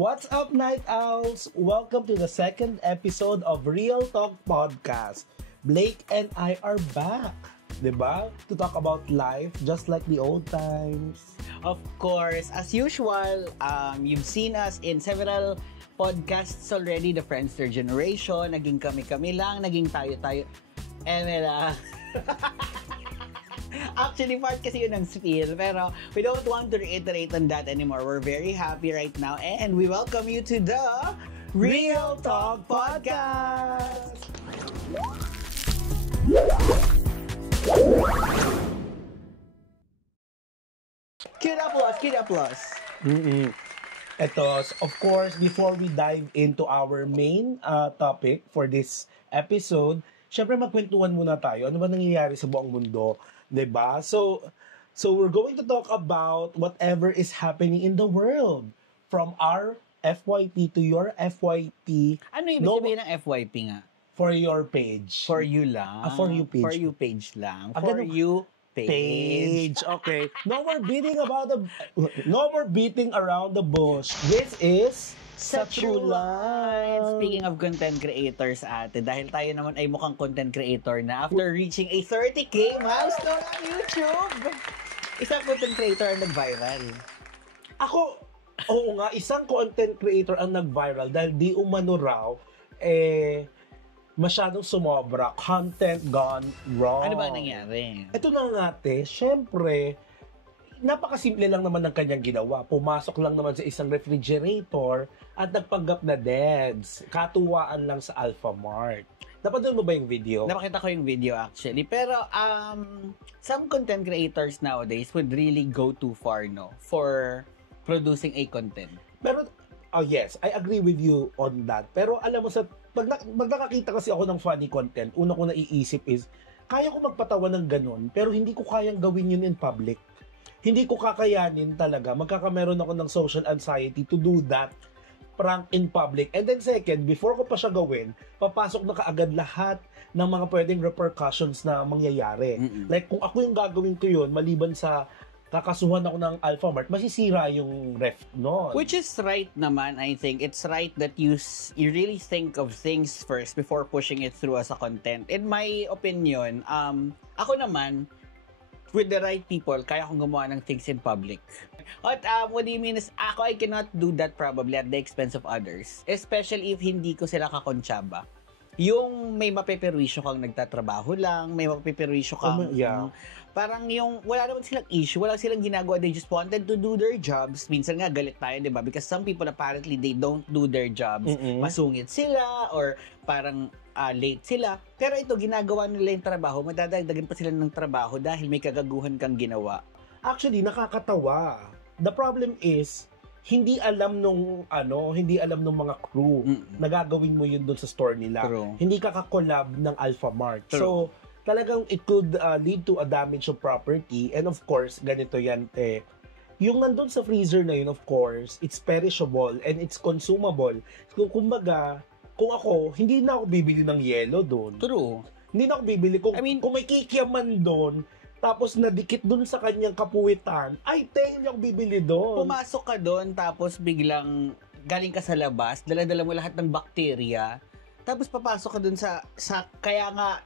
What's up, Night Owls? Welcome to the second episode of Real Talk Podcast. Blake and I are back, diba? To talk about life just like the old times. Of course, as usual, you've seen us in several podcasts already, the Friendster Generation, naging kami-kami lang, naging tayo-tayo. Actually, part kasi yun ng spiel, pero we don't want to reiterate on that anymore. We're very happy right now, and we welcome you to the Real Talk Podcast! Cue the applause, cue the applause. Ito, of course, before we dive into our main topic for this episode, syempre magkwentuhan muna tayo. Ano ba nangyayari sa buong mundo? Diba? So we're going to talk about whatever is happening in the world. From our FYP to your FYP. Ano ibig sabihin ng FYP nga? For your page. For you lang. For you page. For you page lang. Ah, For ganun. you page. Okay. No more beating around the bush. This is Sa True Line. Speaking of content creators, ate, dahil tayo naman ay mukhang content creator na after reaching a 30K milestone on YouTube. Isang content creator ang nag-viral. Ako, oo nga, isang content creator ang nag-viral dahil di umano raw, masyadong sumobra. Content gone wrong. Ano ba ang nangyari? Ito na nga, te, syempre, napakasimple lang naman ng kanyang ginawa. Pumasok lang naman sa isang refrigerator at nagpanggap na deads. Katuwaan lang sa Alphamart. Napanood mo ba yung video? Napakita ko yung video actually. Pero some content creators nowadays would really go too far, no? For producing a content. Pero, oh yes, I agree with you on that. Pero alam mo, pag nakakita kasi ako ng funny content, una ko naiisip is, kaya ko magpatawa ng ganun, pero hindi ko kayang gawin yun in public. Hindi ko kakayanin talaga. Magkakameron ako ng social anxiety to do that prank in public. And then second, before ko pa siya gawin, papasok na kaagad lahat ng mga pwedeng repercussions na mangyayari. Like, kung ako yung gagawin ko yun, maliban sa kakasuhan ako ng Alphamart, masisira yung ref noon. Which is right naman, I think. It's right that you really think of things first before pushing it through as a content. In my opinion, ako naman, with the right people, kaya akong gumawa ng things in public. What do you mean is, I cannot do that probably at the expense of others. Especially if hindi ko sila kakonsyaba. Yung may mapeperwisyo kang nagtatrabaho lang, may mapeperwisyo kang... Parang yung, wala naman silang issue, wala silang ginagawa, they just wanted to do their jobs. Minsan nga, galit tayo, di ba? Because some people apparently, they don't do their jobs. Masungit sila, or parang late sila. Pero ito, ginagawa nila yung trabaho, madadagdagan pa sila ng trabaho dahil may kagaguhan kang ginawa. Actually, nakakatawa. The problem is, hindi alam nung mga crew na gagawin mo yun doon sa store nila. True. Hindi ka ka-collab ng Alphamart. True. So, talagang it could lead to a damage of property. And of course, ganito yan, te. Yung nandun sa freezer na yun, of course, it's perishable and it's consumable. So, kumbaga, kung ako, hindi na ako bibili ng yelo doon. True. Hindi na ako bibili. Kung may kikiaman doon, tapos nadikit doon sa kanyang kapuwitan, ay, te, hindi ako bibili doon. Pumasok ka doon, tapos biglang galing ka sa labas, dala-dala mo lahat ng bakterya, tapos papasok ka dun sa kaya nga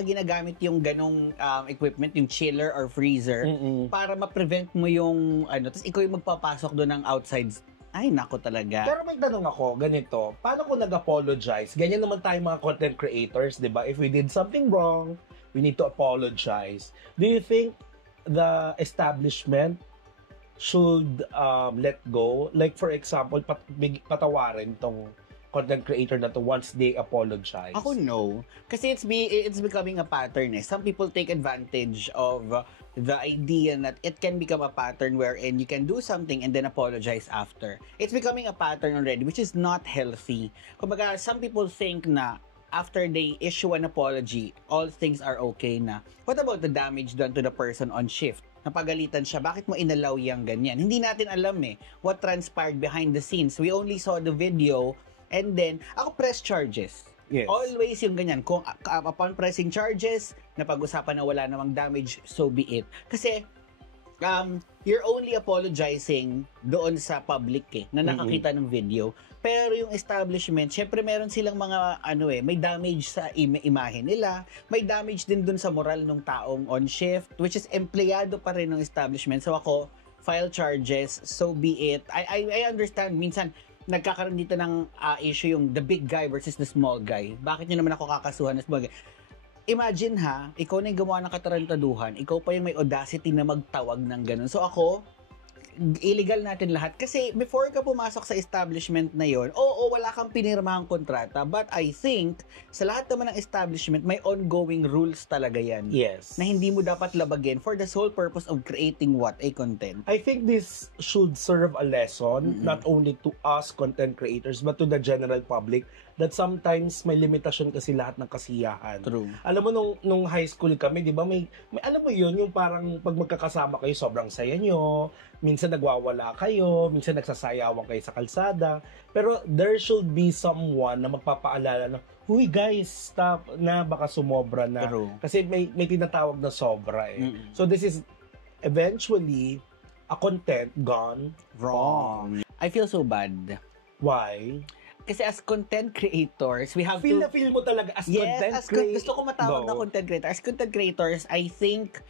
ginagamit yung ganong equipment, yung chiller or freezer, para ma-prevent mo yung tapos ikaw yung magpapasok dun ng outside. Ay, nako talaga. Pero may tanong ako, ganito, paano kung nag-apologize? Ganyan naman tayo mga content creators, di ba? If we did something wrong, we need to apologize. Do you think the establishment should let go? Like, for example, patawarin tong content creator na to once they apologize? Ako no. Kasi it's becoming a pattern eh. Some people take advantage of the idea that it can become a pattern wherein you can do something and then apologize after. It's becoming a pattern already, which is not healthy. Kumbaga, some people think na after they issue an apology, all things are okay na. What about the damage done to the person on shift? Napagalitan siya, bakit mo inalaw yung ganyan? Hindi natin alam eh what transpired behind the scenes. We only saw the video. And then, ako press charges. Yes. Always yung ganyan. Kung upon pressing charges, napag-usapan na wala namang damage, so be it. Kasi, you're only apologizing doon sa public na nakakita ng video. Pero yung establishment, syempre meron silang mga may damage sa imahe nila, may damage din doon sa moral ng taong on shift, which is empleyado pa rin ng establishment. So ako, file charges, so be it. I understand minsan nagkakaroon dito ng issue yung the big guy versus the small guy. Bakit nyo naman ako kakasuhan ng small guy? Imagine ikaw na yung gumawa ng katarantaduhan, ikaw pa yung may audacity na magtawag ng ganun. So ako, illegal natin lahat. Kasi before ka pumasok sa establishment na yon, wala kang pinirmahang kontrata. But I think, sa lahat naman ng establishment, may ongoing rules talaga yan. Yes. Na hindi mo dapat labagin for the sole purpose of creating a content. I think this should serve a lesson, not only to us content creators, but to the general public, that sometimes may limitasyon kasi lahat ng kasiyahan. True. Alam mo, nung high school kami, di ba, may alam mo yun, yung parang pag magkakasama kayo, sobrang saya nyo, minsan nagwawala kayo, minsan nagsasayawan kayo sa kalsada, pero there should be someone na magpapaalala na, huy guys, stop na, baka sumobra na. True. Kasi may tinatawag na sobra So this is eventually a content gone wrong. I feel so bad. Why? Kasi as content creators, we have Feel to... feel mo talaga as content Gusto ko matawag na content creator. As content creators, I think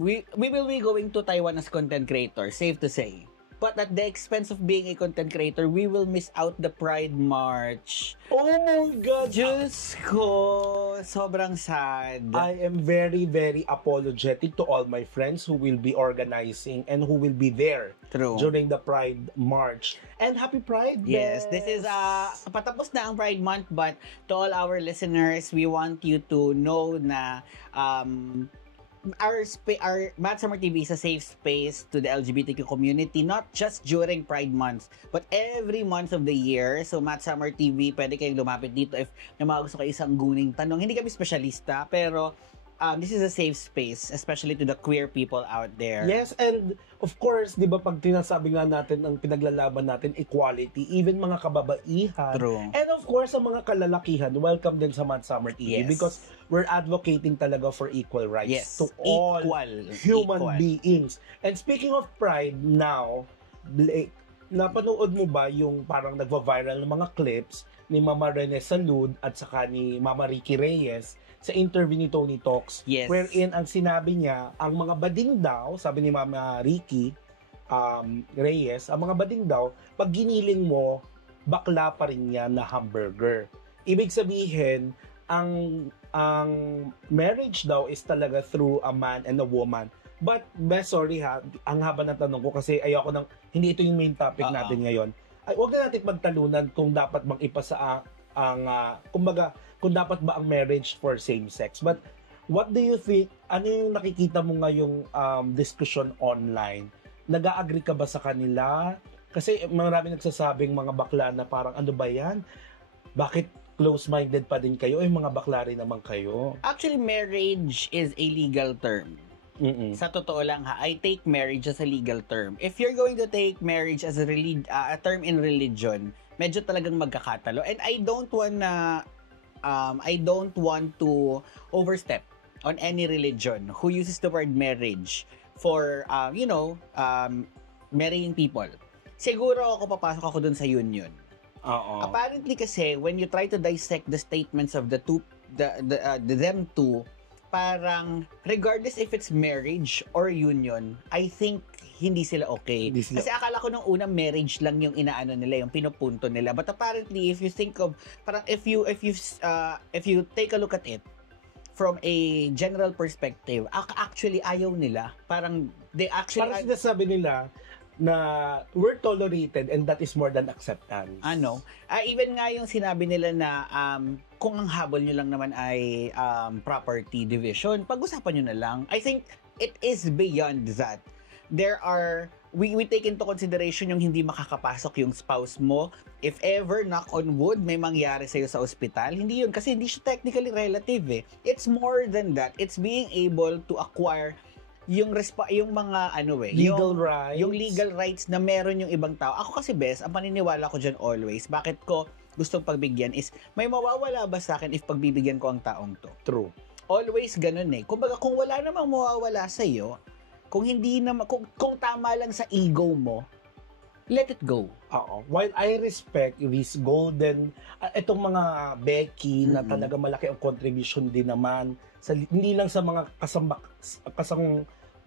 we will be going to Taiwan as content creators, safe to say. But at the expense of being a content creator, we will miss out the Pride March. Oh my God! Diyos ko! Sobrang sad. I am very, very apologetic to all my friends who will be organizing and who will be there during the Pride March. And happy Pride! Yes, this is patapos na ang Pride Month, but to all our listeners, we want you to know na our Mad Summer TV is a safe space to the LGBTQ community, not just during Pride Month, but every month of the year. So Mad Summer TV, pwede kayong lumapit dito if may mga gusto kayo isang guning tanong. Hindi kami specialista, pero this is a safe space, especially to the queer people out there. Yes, and of course, di ba pag tinasabi nga natin ang pinaglalaban natin, equality, even mga kababaihan. True. And of course, ang mga kalalakihan, welcome din sa Mad Summer TV because we're advocating talaga for equal rights to all human beings. And speaking of pride now, Blake, napanood mo ba yung parang nagva-viral ng mga clips ni Mama Rene Salud at saka ni Mama Ricky Reyes sa interview ni Tony Talks, wherein ang sinabi niya, ang mga bading daw, sabi ni Mama Ricky Reyes, ang mga bading daw, pag giniling mo, bakla pa rin yan na hamburger. Ibig sabihin, ang marriage daw is talaga through a man and a woman. But, sorry ang haba ng tanong ko kasi ayoko nang, hindi ito yung main topic natin ngayon. Ay, huwag na natin magtalunan kung dapat bang ipasa kumbaga, kung dapat ba ang marriage for same sex. But what do you think, ano yung nakikita mo ngayong discussion online? Nag-a-agree ka ba sa kanila? Kasi marami nagsasabing mga bakla na parang ano ba yan? Bakit close-minded pa din kayo? Yung mga bakla rin naman kayo. Actually, marriage is a legal term. Sa totoo lang I take marriage as a legal term. If you're going to take marriage as a term in religion, medyo talagang magkakatalo. And I don't want to overstep on any religion who uses the word marriage for, marrying people. Siguro papasok ako dun sa union. Apparently kasi, when you try to dissect the statements of them two, parang regardless if it's marriage or union, I think hindi sila okay. Kasi akala ko nung una marriage lang yung inaano nila, yung pinupunto nila. But apparently if you think of parang if you take a look at it from a general perspective, actually ayaw nila. Parang sinasabi nila na we're tolerated and that is more than acceptance. Even nga yung sinabi nila na kung ang habol nyo lang naman ay property division, pag-usapan nyo na lang. I think it is beyond that. We take into consideration yung hindi makakapasok yung spouse mo. If ever, knock on wood, may mangyari sa'yo sa ospital, hindi yun. Kasi hindi siya technically relative It's more than that. It's being able to acquire yung mga legal rights. Yung legal rights na meron yung ibang tao. Ako kasi ang paniniwala ko dyan always, bakit ko gustong pagbigyan is, may mawawala ba sa akin if pagbibigyan ko ang taong to? True. Always ganun Kumbaga, kung wala namang mawawala sa iyo, Kung hindi naman, kung tama lang sa ego mo, let it go. Oo. While I respect this golden, itong mga Becky na Mm-mm. talaga malaki ang contribution din naman, hindi lang sa mga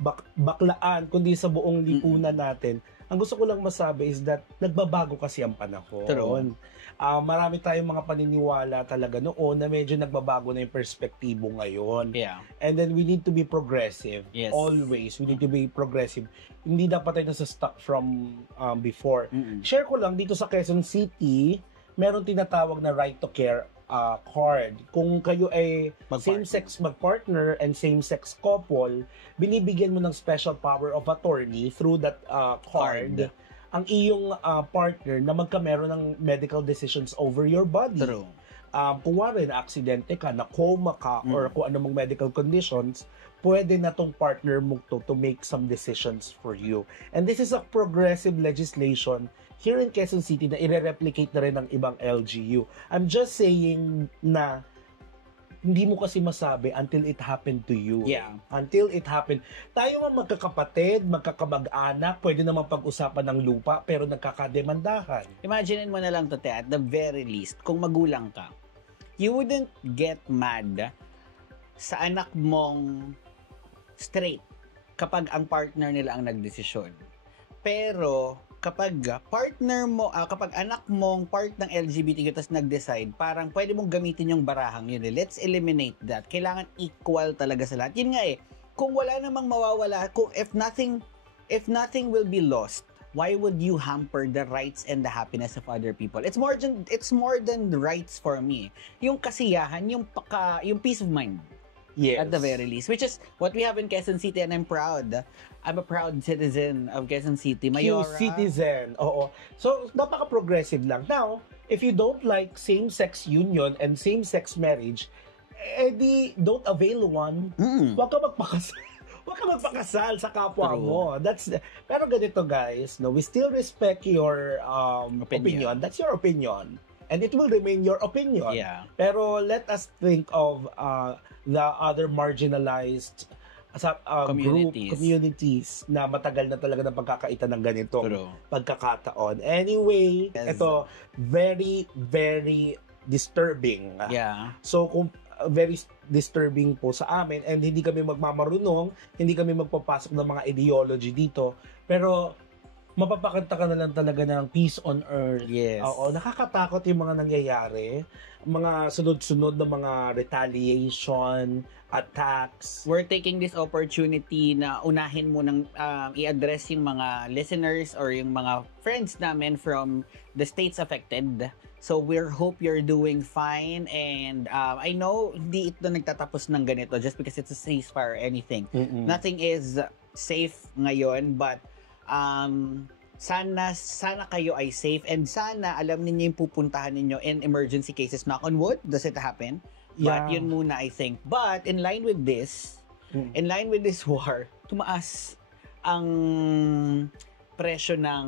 baklaan, kundi sa buong lipunan natin. Ang gusto ko lang masabi is that nagbabago kasi ang panahon. True. Marami tayong mga paniniwala talaga noon na medyo nagbabago na yung perspektibo ngayon. Yeah. And then we need to be progressive. Yes. Always. We need to be progressive. Hindi dapat tayo nasa stuck from before. Mm-mm. Share ko lang, dito sa Quezon City, meron tinatawag na right to care card. Kung kayo ay same-sex magpartner and same-sex couple, binibigyan mo ng special power of attorney through that card ang iyong partner na magkameron ng medical decisions over your body. True. Kung wari na aksidente ka, na coma ka, or kung anumang medical conditions, pwede na tong partner mo to make some decisions for you. And this is a progressive legislation here in Quezon City na i-replicate na rin ng ibang LGU. I'm just saying na hindi mo kasi masabi until it happened to you. Yeah. Until it happened. Tayo nga magkakapatid, magkakamag-anak, pwede naman pag-usapan ng lupa, pero nagkakademandahan. Imaginein mo na lang to, at the very least, kung magulang ka, you wouldn't get mad sa anak mong straight kapag ang partner nila ang nagdesisyon. Pero kapag partner mo, kapag anak mong part ng LGBTQ tapos nag-decide, parang pwede mong gamitin yung barahang yun. Let's eliminate that. Kailangan equal talaga sa lahat. Yun nga kung wala namang mawawala, if nothing will be lost, why would you hamper the rights and the happiness of other people? It's more than rights for me. Yung kasiyahan, yung peace of mind. Yes. At the very least, which is what we have in Quezon City, and I'm proud. I'm a proud citizen of Quezon City. Mayora. Citizen, oo. So, napaka-progressive lang. Now, if you don't like same-sex union and same-sex marriage, di don't avail one. Huwag ka magpakasal. Huwag ka magpakasal sa kapwa mo. Pero ganito guys, no, we still respect your opinion. That's your opinion. And it will remain your opinion. Yeah. Pero let us think of the other marginalized communities na matagal na talaga ng pagkakaita ng ganitong pagkakataon. Anyway, ito, very, very disturbing. Yeah. So, very disturbing po sa amin, and hindi kami magmamarunong, hindi kami magpapasok ng mga ideology dito, pero mapapakanta ka na lang talaga ng peace on earth. Yes. Oo, nakakatakot yung mga nangyayari, mga sunod-sunod na mga retaliation, attacks. We're taking this opportunity na unahin mo nang i-address yung mga listeners or yung mga friends namin from the states affected. So we hope you're doing fine, and I know hindi ito nagtatapos ng ganito just because it's a ceasefire or anything. Nothing is safe ngayon, but sana kayo ay safe, and sana alam niyo yung pupuntahan niyo in emergency cases. Knock on wood, does it happen? Yeah. But yun muna, I think. But in line with this war, tumaas ang presyo ng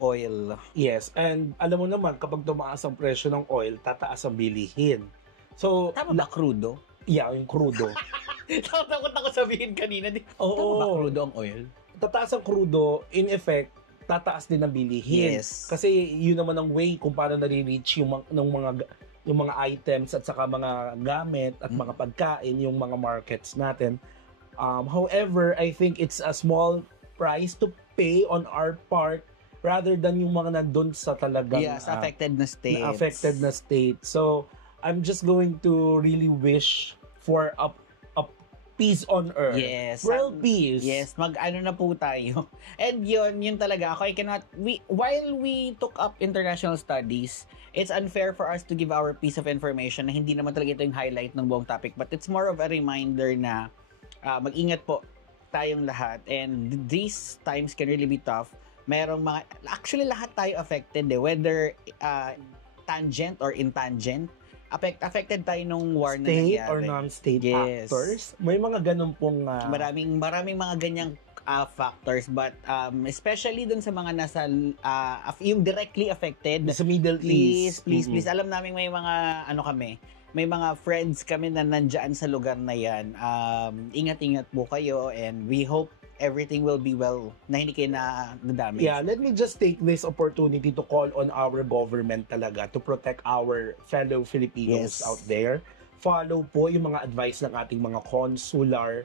oil. Yes, and alam mo naman, kapag tumaas ang presyo ng oil, tataas ang bilihin. So, Tama ba crudo? Yeah, yung crudo. Takot ako sabihin kanina. Oo. Tama ba crudo ang oil? Tataas ang crudo, in effect, tataas din ang bilihin. Yes. Kasi yun naman ang way kung paano nare-reach yung mga items at saka mga gamit at mga pagkain, yung mga markets natin. However, I think it's a small price to pay on our part rather than yung mga nandun sa talagang sa affected na states. Affected na state. So, I'm just going to really wish for a peace on earth. Yes. World peace. Yes, mag-ano na po tayo. And yun talaga. Ako, while we took up international studies, it's unfair for us to give our piece of information na hindi naman talaga ito yung highlight ng buong topic, but it's more of a reminder na mag-ingat po tayong lahat, and these times can really be tough. Actually lahat tayo affected whether tangent or intangent. Affected tayo nung war na nangyari. State or non-state actors. May mga ganun pong maraming mga ganyang factors, but especially dun sa mga nasa yung directly affected sa Middle East. Please alam namin may mga may mga friends kami na nandiyan sa lugar na yan. Ingat-ingat po kayo, and we hope everything will be well, na hindi kayo na-damage. Yeah, let me just take this opportunity to call on our government talaga to protect our fellow Filipinos Yes. out there. Follow po yung mga advice ng ating mga consular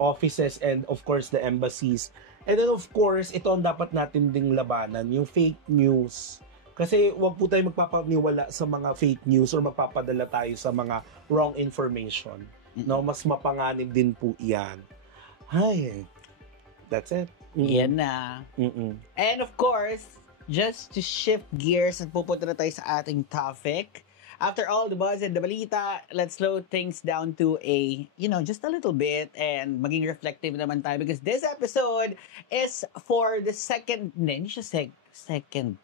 offices and of course the embassies. And then of course, ito ang dapat natin ding labanan, yung fake news. Kasi wag po tayo magpapaniwala sa mga fake news or magpapadala tayo sa mga wrong information. No, mas mapanganib din po 'yan. Ay, that's it. Yan na. Mm-mm. And of course, just to shift gears at pupunta na tayo sa ating topic. After all the buzz and the balita, let's slow things down to just a little bit and maging reflective naman tayo because this episode is for the second, hindi siya second.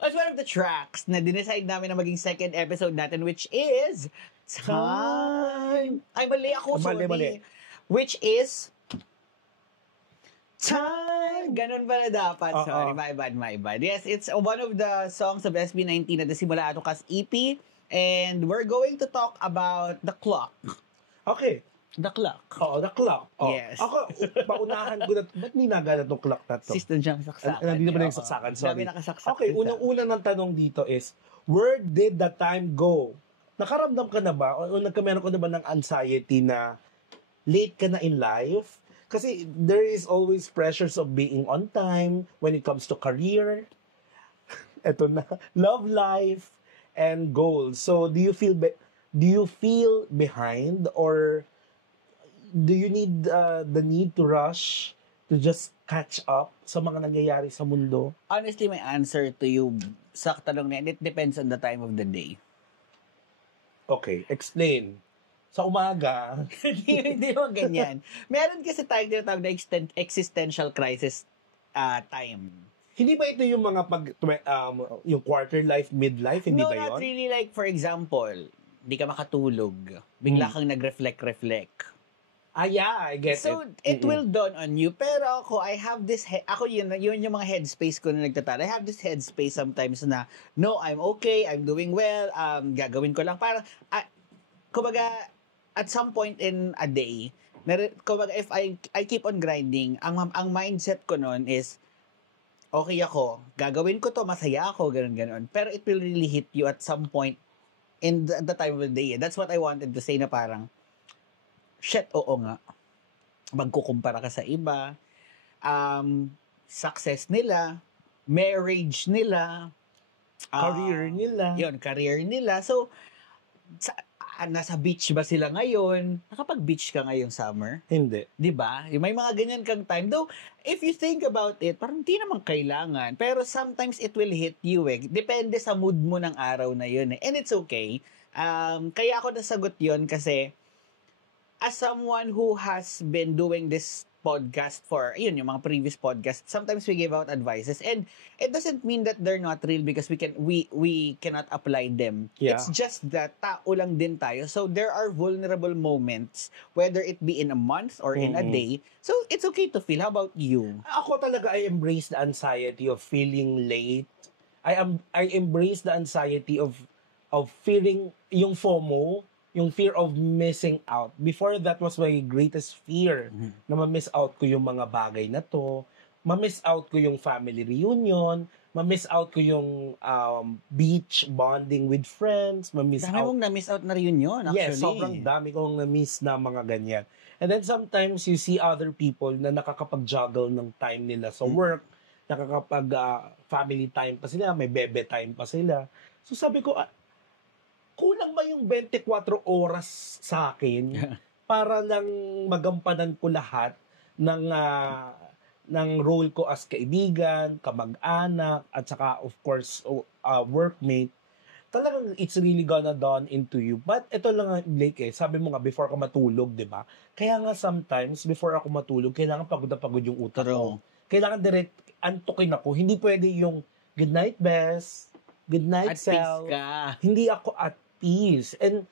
It's one of the tracks na dinecide namin na maging second episode natin, which is Time. Ay, mali ako, sorry. Mali. Which is Time. Ganun pala dapat. Sorry, my bad. Yes, it's one of the songs of SB19 na nasimula atong kas EP. And we're going to talk about the clock. Okay. The clock. Oo, the clock. Oh. Yes. Ako, paunahan ko na, ba't may nagana itong clock na to? System jam saksakan. Nandito ba na yung saksakan? Sorry. Dami nakasaksak. Okay, unang-una ng tanong dito is, where did the time go? Nakaramdam ka na ba? O nagkameron ka na ba ng anxiety na late ka na in life? Kasi there is always pressures of being on time when it comes to career. Eto na, love life and goals. So, do you feel behind or do you need the need to rush to just catch up sa mga nangyayari sa mundo? Honestly, my answer to you sa tanong na yan, it depends on the time of the day. Okay, explain. Sa umaga. Hindi mo ganyan. Meron kasi tayong tinatawag na existential crisis time. Hindi ba ito yung mga yung quarter life, midlife, hindi No, ba yun? not really. Like, for example, di ka makatulog. Bigla kang nag-reflect. Yeah, I get So, it. it will dawn on you. Pero ako, I have this, yun yung mga headspace ko na nagtatala. I have this headspace sometimes na, no, I'm okay, I'm doing well, gagawin ko lang. Parang, kumbaga, at some point in a day, kumbaga, if I keep on grinding, ang mindset ko nun is, okay ako, gagawin ko to, masaya ako, ganun. Pero it will really hit you at some point in the time of the day. That's what I wanted to say na parang, shit, oo nga. Magkukumpara ka sa iba. Success nila, marriage nila, Career nila. Yun, career nila. So, nasa beach ba sila ngayon? Nakapag-beach ka ngayong summer? Hindi. 'Di ba? May mga ganyan kang time. Though, if you think about it, parang hindi naman kailangan. Pero sometimes it will hit you eh. Depende sa mood mo ng araw na yun eh. And it's okay. Kaya ako nasagot yun kasi as someone who has been doing this podcast for, yung mga previous podcasts, sometimes we give out advices and it doesn't mean that they're not real because we cannot apply them. Yeah. It's just that tao lang din tayo. So there are vulnerable moments, whether it be in a month or in a day. So it's okay to feel. How about you? Ako talaga, I embrace the anxiety of feeling late. I embrace the anxiety of feeling yung FOMO, yung fear of missing out. Before, that was my greatest fear, na ma-miss out ko yung mga bagay na to, ma-miss out ko yung family reunion, ma-miss out ko yung beach bonding with friends, ma-miss Dami out. mong na-miss out na reunion, actually. Yes, sobrang dami kong na-miss na mga ganyan. And then sometimes you see other people na nakakapag-juggle ng time nila sa work, nakakapag family time pa sila, may bebe time pa sila. So sabi ko, kulang ba yung 24 oras sa akin para lang magampanan ko lahat ng role ko as kaibigan, kamag-anak, at saka of course workmate. Talagang it's really gonna dawn into you. But ito lang, Blake, sabi mo nga before ka matulog, di ba? Kaya nga sometimes before ako matulog, kailangan pagod na pagod yung utak ko. Kailangan direct antukin ako. Hindi pwede yung good night, best. Good night, At Sal. peace ka. Hindi ako at peace. And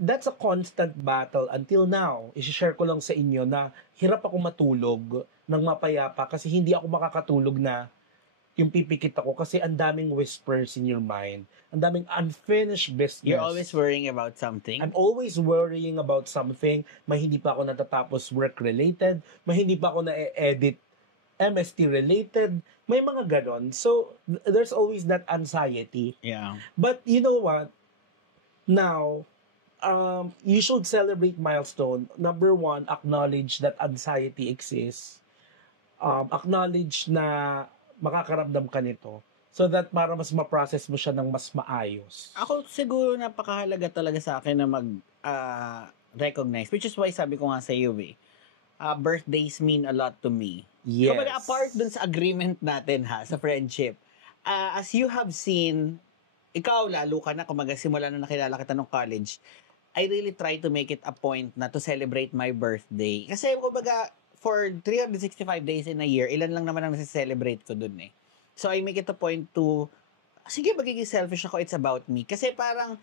that's a constant battle until now. I-share ko lang sa inyo na hirap ako matulog ng mapayapa kasi hindi ako makakatulog na yung pipikit ako kasi ang daming whispers in your mind. Ang daming unfinished business. You're always worrying about something. I'm always worrying about something. May hindi pa ako natatapos work-related. May hindi pa ako na-edit MST-related. May mga ganon. So, there's always that anxiety. Yeah. But you know what? Now, you should celebrate milestone. Number one, acknowledge that anxiety exists. Acknowledge na makakaramdam ka nito so that para mas ma-process mo siya ng mas maayos. Ako siguro napakahalaga talaga sa akin na recognize, which is why sabi ko nga sa iyo birthdays mean a lot to me. Yes. Kumbaga apart dun sa agreement natin sa friendship, as you have seen, ikaw lalo ka na, kumbaga simula na nakilala kita nung college, I really try to make it a point na to celebrate my birthday. Kasi kumbaga, for 365 days in a year, ilan lang naman ang nasi-celebrate ko dun eh. So, I make it a point to, sige, magiging selfish ako, it's about me. Kasi parang,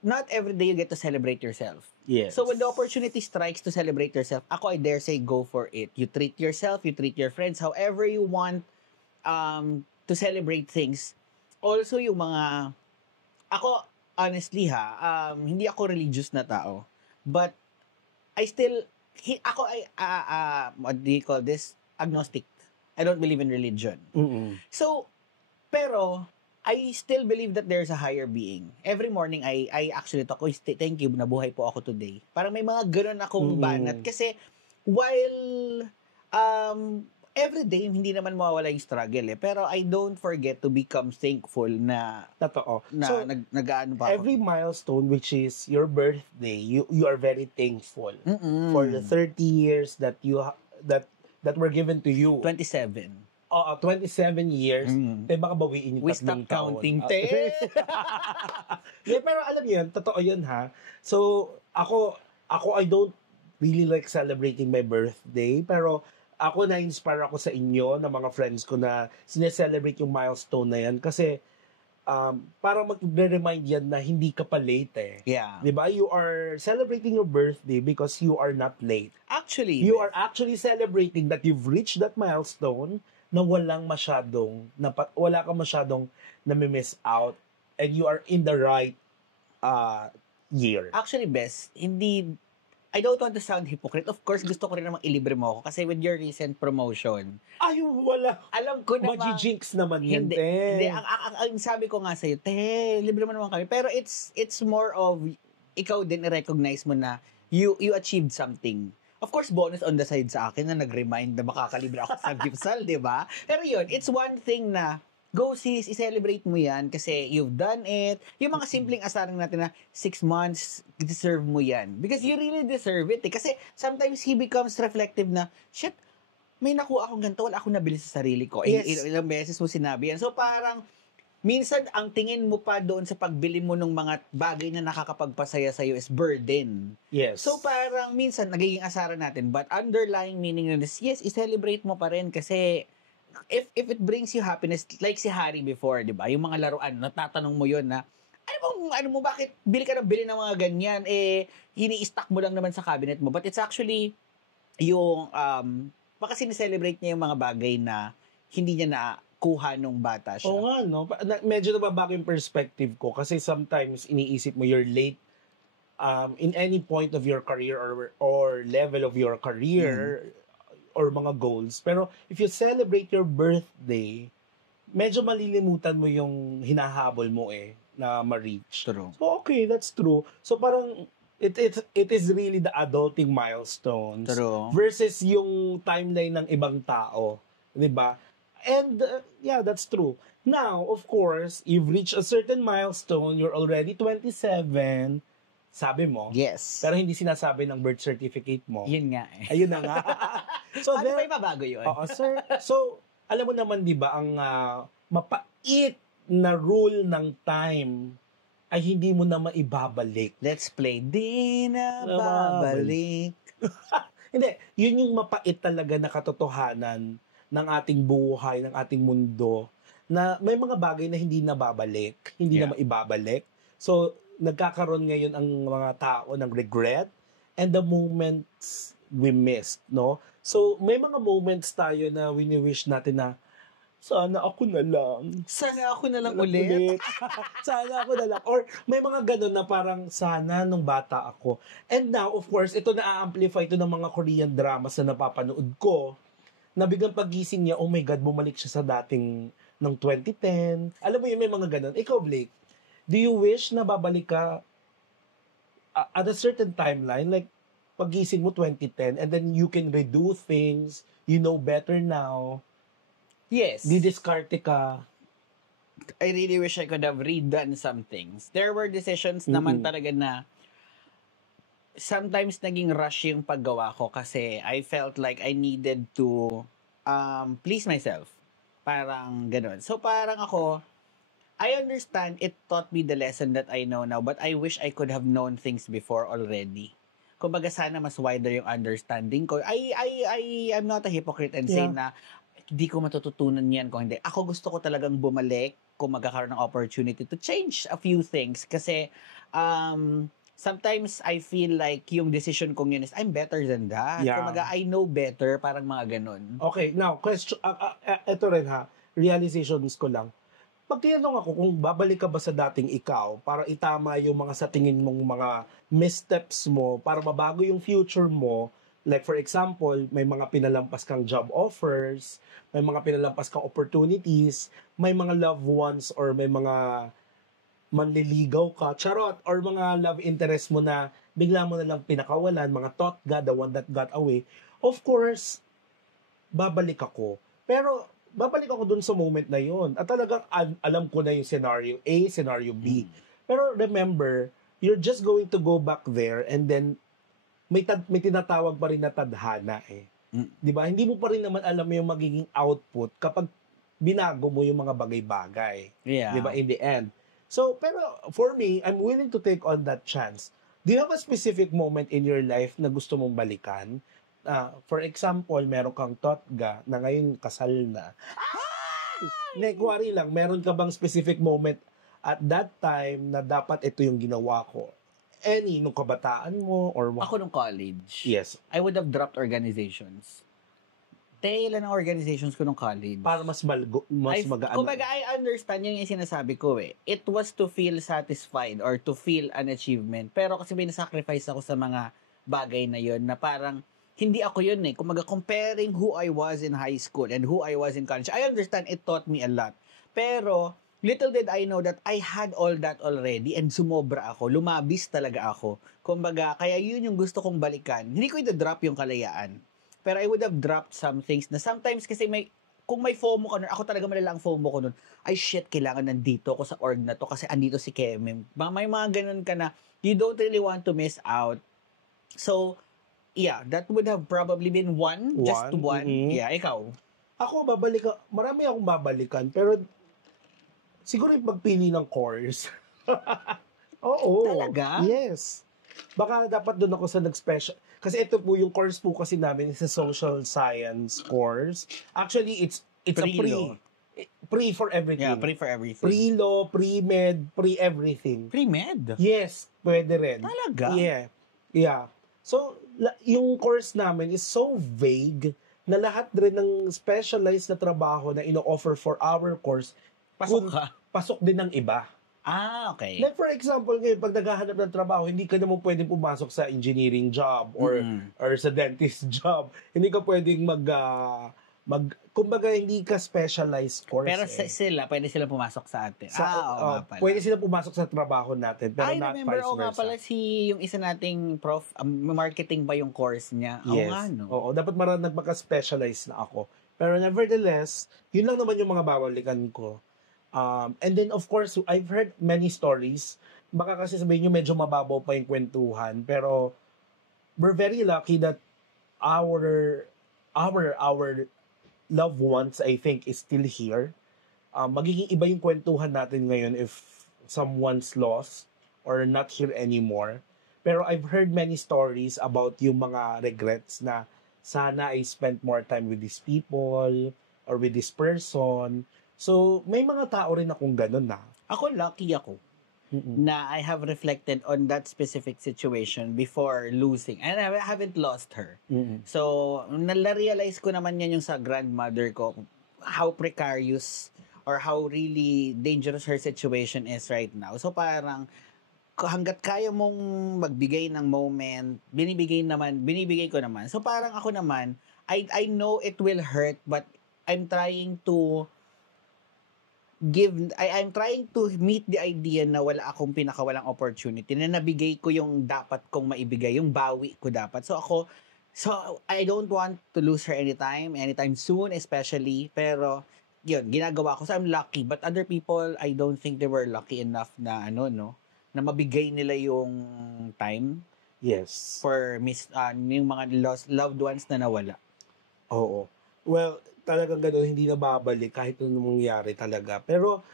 not every day you get to celebrate yourself. Yes. So, when the opportunity strikes to celebrate yourself, ako, I dare say, go for it. You treat yourself, you treat your friends, however you want to celebrate things. Also, yung mga, ako, honestly hindi ako religious na tao. But, I still, what do you call this? Agnostic. I don't believe in religion. Mm-mm. So, pero, I still believe that there's a higher being. Every morning, I actually talk, thank you, nabuhay po ako today. Parang may mga ganun akong banat. Kasi, while, every day, hindi naman mawawala yung struggle eh. Pero I don't forget to become thankful na Totoo. na So, nag-aano pa ako. every milestone, which is your birthday, you are very thankful for the 30 years that that were given to you. 27. 27 years. Baka bawiin yung We tatlong stopped taon. counting, te. Yeah, pero alam niyo yun, totoo yun ha. So, ako I don't really like celebrating my birthday, pero ako na-inspire ako sa inyo, ng mga friends ko na sineselebrate yung milestone na yan kasi para mag-remind yan na hindi ka pa late eh. Yeah. Diba? You are celebrating your birthday because you are not late. Actually, You are actually celebrating that you've reached that milestone na wala ka masyadong nami-miss out and you are in the right year. Actually, Bes, I don't want to sound hypocrite. Of course, gusto ko rin namang ilibre mo ako kasi with your recent promotion, Ay, wala. alam ko na Maji-jinx naman yan, hindi, te. ang sabi ko nga sa'yo, libre mo naman kami. Pero it's more of, ikaw din i-recognize mo na you achieved something. Of course, bonus on the side sa akin na nag-remind na makakalibre ako sa Gipsal, di ba? Pero yun, it's one thing na, go sis, i-celebrate mo yan kasi you've done it. Yung mga simpleng asaran natin na 6 months, deserve mo yan. Because you really deserve it. Kasi sometimes he becomes reflective na, shit, may nakuha akong ganito, wala akong nabili sa sarili ko. Yes. Ilang beses mo sinabi yan. So parang, minsan ang tingin mo pa doon sa pagbili mo ng mga bagay na nakakapagpasaya sa'yo is burden. Yes. So parang minsan nagiging asaran natin, but underlying meaning nun is, yes, i-celebrate mo pa rin kasi if it brings you happiness, like si Harry before, di ba? Yung mga laruan, natatanong mo yun na, ano mo, bakit bili ka ng bili ng mga ganyan? Hini-stack mo lang naman sa cabinet mo. But it's actually yung, baka sineselebrate niya yung mga bagay na hindi niya nakuha nung bata siya. Oo nga, no? Medyo nababago yung perspective ko kasi sometimes iniisip mo you're late in any point of your career or level of your career or mga goals. Pero if you celebrate your birthday, medyo malilimutan mo yung hinahabol mo na ma-reach. True. So okay, that's true. So parang it is really the adulting milestones True. versus yung timeline ng ibang tao, 'di ba? And yeah, that's true. Now, of course, you've reached a certain milestone, you're already 27, sabi mo. Yes. Pero hindi sinasabi ng birth certificate mo. Yun nga eh. Ayun na nga. So Paano ba ibabago yun? Oo, sir. So, alam mo naman 'di ba ang mapait na rule ng time ay hindi mo na maibabalik. Let's play. Di na babalik. Hindi, yun yung mapait talaga na katotohanan ng ating buhay, ng ating mundo, na may mga bagay na hindi na babalik, hindi na maibabalik. So, nagkakaroon ngayon ang mga tao ng regret and the moments we missed, no? So, may mga moments tayo na wini-wish natin na Sana ako na lang. Sana ako na lang Alam ulit. Sana ako na lang. Or may mga ganun na parang sana nung bata ako. And now, of course, ito na-amplify ito ng mga Korean dramas na napapanood ko. Na biglang pagising niya, oh my God, bumalik siya sa dating ng 2010. Alam mo yun, may mga ganun. Ikaw, Blake, do you wish na babalik ka at a certain timeline? Like, pagising mo 2010 and then you can redo things, you know better now, Yes. didiskarte ka. I really wish I could have redone some things. There were decisions naman talaga na sometimes naging rush yung paggawa ko kasi I felt like I needed to please myself. Parang ganun. So parang ako, I understand it taught me the lesson that I know now, but I wish I could have known things before already. Kumbaga sana mas wider yung understanding ko. I'm not a hypocrite and say na hindi ko matututunan yan kung hindi. Ako gusto ko talagang bumalik kung magkakaroon ng opportunity to change a few things kasi sometimes I feel like yung decision kong yun is I'm better than that. Yeah. Kumbaga I know better, parang mga ganun. Okay, now, question, ito rin ha, realizations ko lang. Pag tinanong ako kung babalik ka ba sa dating ikaw para itama yung mga sa tingin mong mga missteps mo para mabago yung future mo, like for example, may mga pinalampas kang job offers, may mga pinalampas kang opportunities, may mga loved ones or may mga manliligaw ka, charot, or mga love interest mo na bigla mo na lang pinakawalan, mga thought God, the one that got away, of course, babalik ako. Pero, babalik ako dun sa moment na yun. At talagang alam ko na yung scenario A, scenario B. Pero remember, you're just going to go back there and then may tinatawag pa rin na tadhana eh. Di ba? Hindi mo pa rin naman alam yung magiging output kapag binago mo yung mga bagay-bagay. Yeah. Di ba? In the end. So, pero for me, I'm willing to take on that chance. Do you have a specific moment in your life na gusto mong balikan? For example, meron kang totga na ngayon kasal na. Nekuwari lang, meron ka bang specific moment at that time na dapat ito yung ginawa ko? Any, nung kabataan mo or what? Ako nung college, Yes. I would have dropped organizations. Ilan ang organizations ko nung college. Para mas magaan. Kumbaga, I understand yung sinasabi ko eh. It was to feel satisfied or to feel an achievement. Pero kasi may nasacrifice ako sa mga bagay na yun na parang hindi ako yun eh. Kumbaga, comparing who I was in high school and who I was in college, I understand it taught me a lot. Pero, little did I know that I had all that already and sumobra ako. Lumabis talaga ako. Kumbaga, kaya yun yung gusto kong balikan. Hindi ko i-drop yung kalayaan. Pero I would have dropped some things na sometimes kasi kung may FOMO ka nun, ako talaga malala ang FOMO ko nun, ay shit, kailangan nandito ako sa org na to kasi andito si Kemem. May mga ganun ka na, you don't really want to miss out. So, yeah, that would have probably been just one. Mm-hmm. Yeah, ikaw. Ako, marami akong babalikan, pero siguro yung pagpili ng course. Oo. Talaga? Yes. Baka dapat doon ako sa nag-special. Kasi ito po yung course po kasi namin is a social science course. Actually, it's Pre-law. Pre for everything. Yeah, pre for everything. Pre-law, pre-med, pre-everything. Pre-med? Yes, pwede rin. Talaga? Yeah. So, yung course namin is so vague na lahat rin ng specialized na trabaho na ino-offer for our course, pasok din ng iba. Okay. Like for example, ngayon, pag naghahanap ng trabaho, hindi ka naman pwedeng pumasok sa engineering job or sa dentist job. Hindi ka pwedeng kumbaga hindi ka specialized course. Pero pwede sila pumasok sa atin. Pwede sila pumasok sa trabaho natin, pero not vice versa. nga pala yung isa nating prof, marketing ba yung course niya? Yes. Oo, dapat nagpaka-specialize na ako. Pero nevertheless, yun lang naman yung mga babalikan ko. And then of course, I've heard many stories. Baka kasi sabihin nyo medyo mababaw pa yung kwentuhan, pero we're very lucky that our loved ones, I think, is still here. Magiging iba yung kwentuhan natin ngayon if someone's lost or not here anymore. Pero I've heard many stories about yung mga regrets na sana I spent more time with these people or with this person. So, may mga tao rin akong ganun na. Ako, lucky ako. Na I have reflected on that specific situation before losing. And I haven't lost her. So, nala-realize ko naman yan yung sa grandmother ko. how precarious or how really dangerous her situation is right now. So parang hangga't kaya mong magbigay ng moment, binibigay ko naman. So parang ako naman, I know it will hurt, but I'm trying to I'm trying to meet the idea na wala akong pinakawalang opportunity, na nabigay ko yung dapat kong maibigay, yung bawi ko dapat. So I don't want to lose her anytime soon, especially, pero yun, ginagawa ko. So I'm lucky, but other people, I don't think they were lucky enough na na mabigay nila yung time Yes. for yung mga loved ones na nawala. Oo. Well, talagang gano'n, hindi na babalik kahit anong mangyari talaga. Pero,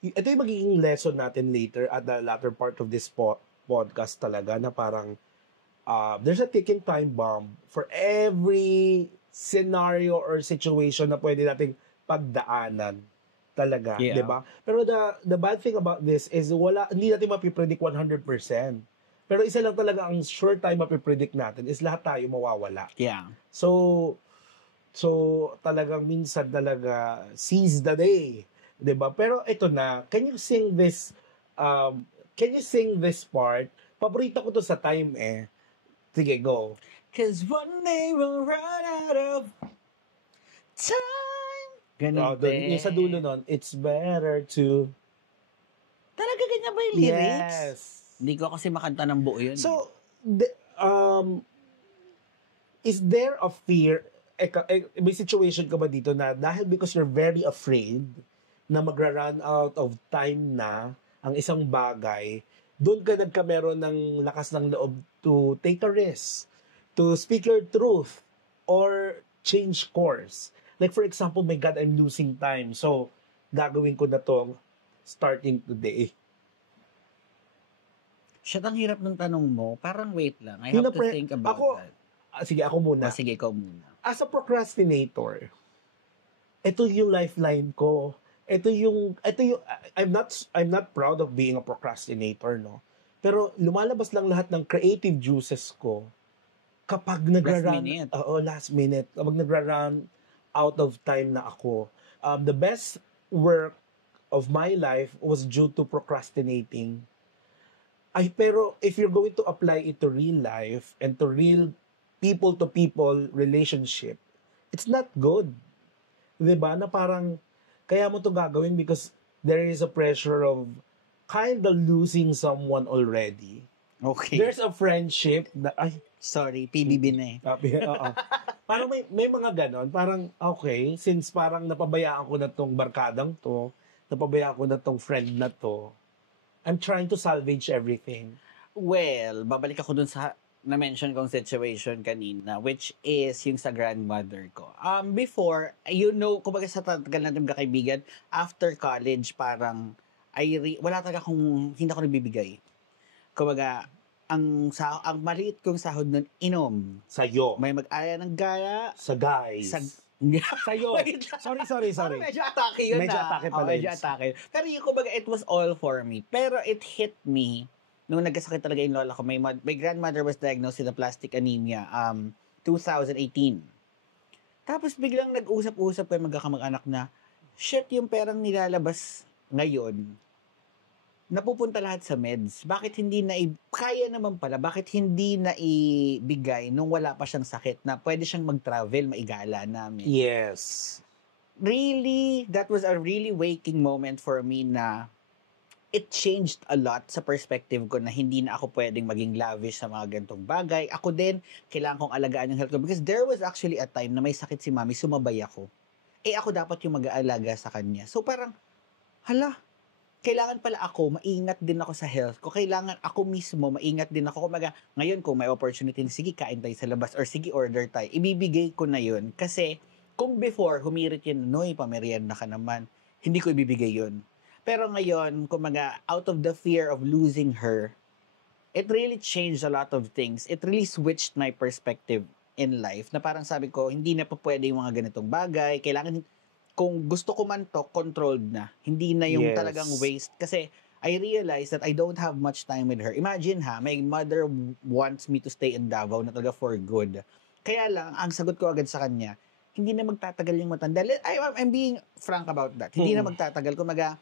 ito yung magiging lesson natin later at the latter part of this podcast talaga, na parang there's a ticking time bomb for every scenario or situation na pwede nating pagdaanan. Talaga, Yeah. 'di ba? Pero the bad thing about this is hindi natin mapipredict 100%. Pero isa lang talaga ang sure time mapipredict natin is lahat tayo mawawala. Yeah. So talagang minsan talaga seize the day, 'di ba? Pero ito na, can you sing this part? Paborito ko to sa time eh. Sige, go. 'Cause one day we'll run out of time. Ganun Yung sa dulo nun, it's better to... Talaga ganyan ba yung lyrics? Yes. Hindi ko kasi makanta ng buo yun. So, is there a fear, may situation ka ba dito na dahil because you're very afraid na magra-run out of time na ang isang bagay, doon ka nagkameron ng lakas ng loob to take a risk, to speak your truth, or change course? Like for example, my God, I'm losing time. So, gagawin ko na to starting today. Shit, ang hirap ng tanong mo. Parang wait lang. I have to think about that. Sige, ako muna. Sige, ikaw muna. As a procrastinator, ito yung lifeline ko. I'm not proud of being a procrastinator, no? Pero lumalabas lang lahat ng creative juices ko kapag last minute. Kapag nagra-run out of time na ako. The best work of my life was due to procrastinating. Pero if you're going to apply it to real life and to real people-to-people relationship, it's not good. Diba? Na parang, kaya mo to gagawin because there is a pressure of kind of losing someone already. Okay. There's a friendship na, sorry, PBB na eh. Oo. Parang may mga ganon. Parang, okay, since parang napabayaan ko na tong barkadang to, napabayaan ko na tong friend na to, I'm trying to salvage everything. Well, babalik ako dun sa na-mention kong situation kanina, which is yung sa grandmother ko. Before, kumbaga sa tagal natin magkakaibigan, after college, parang, wala talaga hindi ako nagbibigay. Kumbaga, ang maliit kong sahod nun, inom. Sa'yo. May mag-aya ng gala. Sa guys. Sa'yo. Sorry. Medyo atake yun. Medyo atake pala. Medyo atake. Pero yung kumbaga, it was all for me. Pero it hit me nung nagkasakit talaga yung lola ko. My grandmother was diagnosed with aplastic anemia 2018. Tapos biglang nag-usap-usap kayo magkakamag-anak na, shit, yung perang nilalabas ngayon, napupunta lahat sa meds. Bakit hindi kaya naman pala, bakit hindi na ibigay nung wala pa siyang sakit na pwede siyang mag-travel, maigala namin? Yes. Really, that was a really waking moment for me na it changed a lot sa perspective ko na hindi na ako pwedeng maging lavish sa mga gantong bagay. Ako din, kailangan kong alagaan yung health ko because there was actually a time na may sakit si mami, sumabay ako. Ako dapat yung mag-aalaga sa kanya. So parang, kailangan pala ako, maingat din ako sa health ko. Kailangan ako mismo, maingat din ako. Kumaga, ngayon kung may opportunity, sige, kain tayo sa labas or sige, order tayo. Ibibigay ko na yun. Kasi, kung before, humirit yun, noy, pamerienda ka naman, hindi ko ibibigay yun. Pero ngayon, kumaga, out of the fear of losing her, it really changed a lot of things. It really switched my perspective in life. Na parang sabi ko, hindi na pa pwede yung mga ganitong bagay. Kailangan, kung gusto ko man to, controlled na. Hindi na yung talagang waste. Kasi I realized that I don't have much time with her. Imagine my mother wants me to stay in Davao na talaga for good. Kaya lang, ang sagot ko agad sa kanya, hindi na magtatagal yung matanda. I'm being frank about that. Hindi na magtatagal. Kumaga,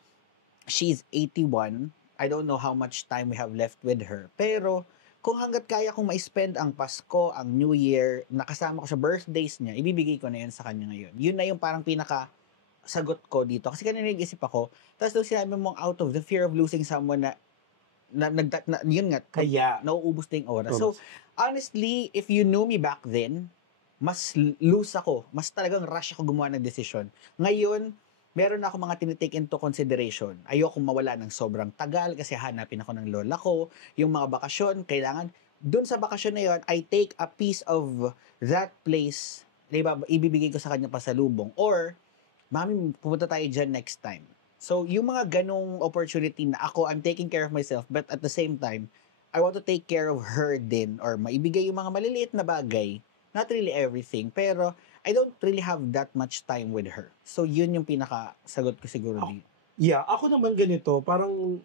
she's 81. I don't know how much time we have left with her. Pero, kung hanggat kaya kong ma-spend ang Pasko, ang New Year, nakasama ko sa birthdays niya, ibibigay ko na yun sa kanya ngayon. Yun na yung parang pinaka sagot ko dito. Kasi kanina nag-isip ako, tapos nung sinabi mong out of the fear of losing someone na yun nga, Kaya, nauubos na yung oras. So, honestly, if you knew me back then, mas loose ako. Mas talagang rush ako gumawa ng desisyon. Ngayon, meron ako mga tinitake into consideration. Ayokong mawala ng sobrang tagal kasi hanapin ako ng lola ko. Yung mga bakasyon, kailangan, dun sa bakasyon na yun, I take a piece of that place, diba, ibibigay ko sa kanya pasalubong. Or, mami, pupunta tayo dyan next time. So, yung mga ganong opportunity na ako, I'm taking care of myself, but at the same time, I want to take care of her din, or maibigay yung mga maliliit na bagay, not really everything, pero I don't really have that much time with her. So, yun yung pinaka-sagot ko siguro dito. Yeah, ako naman ganito, parang,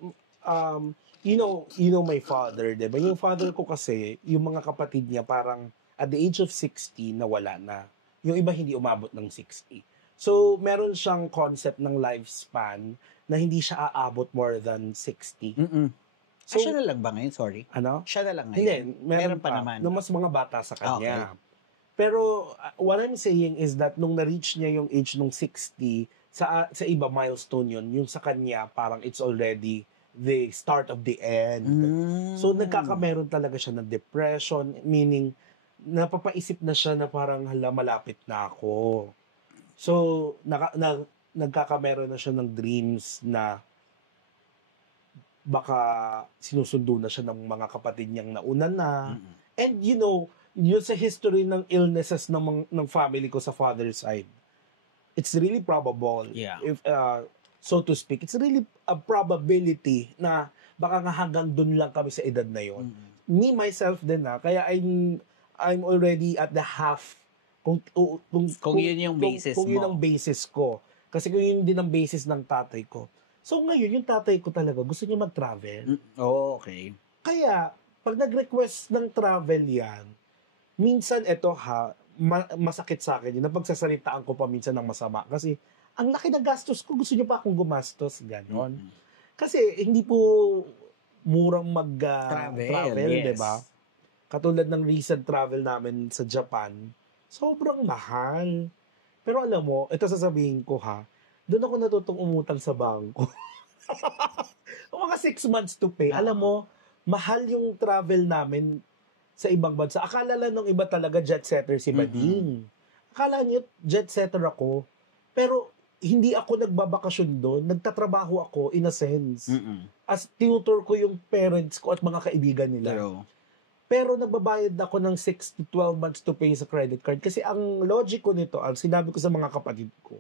you know my father, diba? Yung father ko kasi, yung mga kapatid niya, parang at the age of 60, nawala na. Yung iba hindi umabot ng 60. So, meron siyang concept ng lifespan na hindi siya aabot more than 60. So, siya na lang ba ngayon? Sorry. Ano? Siya na lang ngayon? Hindi, meron pa naman. Na mas mga bata sa kanya. Okay. Pero, what I'm saying is that nung na-reach niya yung age ng 60, sa iba milestone yun, yung sa kanya, parang it's already the start of the end. So, nagkakameron talaga siya ng depression, meaning, napapaisip na siya na parang, hala, malapit na ako. So, nagkakameron na siya ng dreams na baka sinusundo na siya ng mga kapatid niyang nauna na. And you know, yun sa history ng illnesses ng family ko sa father's side, it's really probable. Yeah. If, so to speak, it's really a probability na baka nga hanggang dun lang kami sa edad na yon. Me, myself din kaya I'm already at the half kung yun yung basis kung yun ang basis ko. Kasi kung yun din ang basis ng tatay ko. So ngayon, yung tatay ko talaga, gusto niya mag-travel. Oh, okay. Kaya, pag nag-request ng travel yan, minsan ito masakit sa akin yun. Napagsasalitaan ko pa minsan ng masama. Kasi, ang laki ng gastos ko, gusto niyo pa akong gumastos. Ganon. Kasi, hindi po murang mag-travel, yes. diba? Katulad ng recent travel namin sa Japan, sobrang mahal. Pero alam mo, ito sasabihin ko doon ako natutong umutang sa bangko. Mga 6 months to pay. Alam mo, mahal yung travel namin sa ibang bansa. Akala lang ng iba talaga jet setter si Bading. Akala niyo jet setter ako. Pero hindi ako nagbabakasyon doon. Nagtatrabaho ako in a sense. As tutor ko yung parents ko at mga kaibigan nila. Pero nagbabayad ako ng 6 to 12 months to pay sa credit card. Kasi ang logic ko nito, ang sinabi ko sa mga kapatid ko,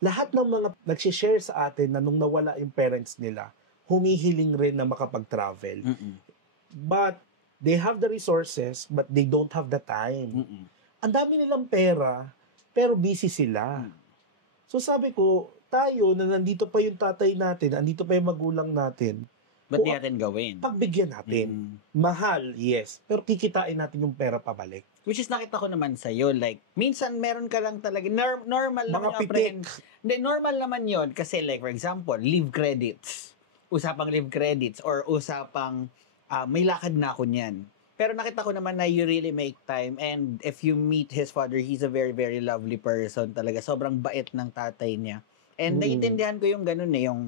lahat ng mga nagsishare sa atin na nung nawala yung parents nila, humihiling rin na makapag-travel. But they have the resources, but they don't have the time. Ang dami nilang pera, pero busy sila. So sabi ko, tayo na nandito pa yung tatay natin, nandito pa yung magulang natin, ba't di natin gawin? Pagbigyan natin. Mahal, yes. Pero kikitain natin yung pera pabalik. Which is nakita ko naman sa'yo, like, minsan meron ka lang talaga, normal lang mga pitik. Hindi, normal naman yon kasi like, for example, leave credits. Usapang leave credits or usapang may lakad na ako niyan. Pero nakita ko naman na you really make time and if you meet his father, he's a very, very lovely person talaga. Sobrang bait ng tatay niya. And naiintindihan ko yung ganun yung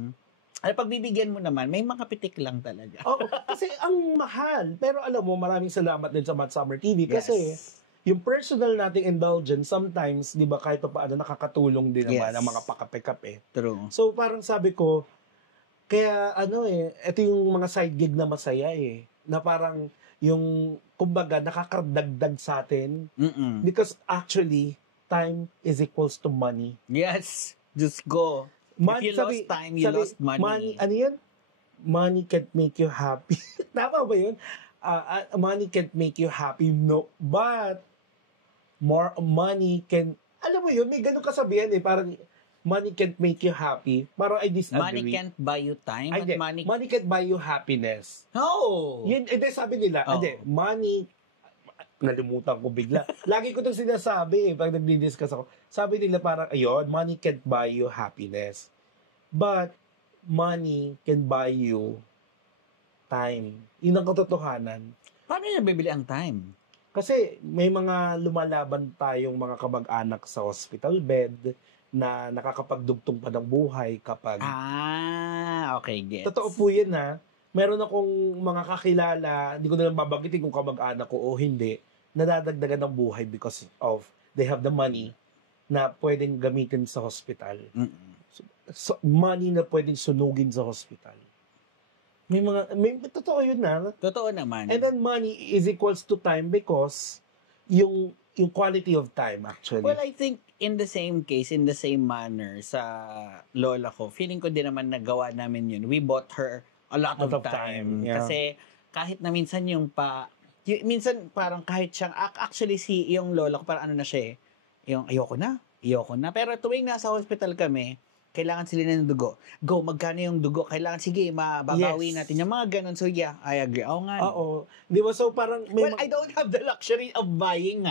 pagbibigyan mo naman, may mga pitik lang talaga. Oo, kasi ang mahal. Pero alam mo, maraming salamat din sa Mad Summer TV kasi yung personal nating indulgence, sometimes, di ba, kahit pa paano, nakakatulong din naman ang mga pakape-kape. True. So, parang sabi ko, kaya ito yung mga side gig na masaya na parang yung, kumbaga, nakakardagdag sa atin. Because actually, time is equals to money. Yes. Just go. If you lost time, you lost money. Ano yun? Money can't make you happy. Tama ba yun? Money can't make you happy, no. But, more money can, alam mo yun, may ganun kasabihan parang, money can't make you happy. Parang I disagree. Money can't buy you time, but money can't buy you happiness. No! Yun, sabi nila, money, nalimutan ko bigla. Lagi ko itong sinasabi pag nagdi-discuss ako. Sabi nila parang, ayun, money can't buy you happiness. But, money can buy you time. Yun ang katotohanan. Paano niya bibili ang time? Kasi may mga lumalaban tayong mga kamag-anak sa hospital bed na nakakapagdugtong pa ng buhay kapag... Okay, gets. Totoo po yun ha. Meron akong mga kakilala, hindi ko na lang babagitin kung kamag-anak ko o hindi, nadadagdagan ng buhay because of they have the money na pwedeng gamitin sa hospital. So, money na pwedeng sunugin sa hospital. May totoo yun na. Totoo naman. And then money is equals to time because yung quality of time actually. Well, I think in the same case, in the same manner sa lola ko, feeling ko din naman nagawa namin yun. We bought her a lot of time. Yeah. Kasi kahit na minsan minsan parang kahit siyang, actually yung lola ko parang ano na siya yung ayoko na. Pero tuwing nasa hospital kami, kailangan sila ng dugo. Go, magkano yung dugo? Kailangan, sige, mababawi natin yung mga ganun. So yeah, I agree. Oo nga. Oo. Di ba? So parang... Well, I don't have the luxury of buying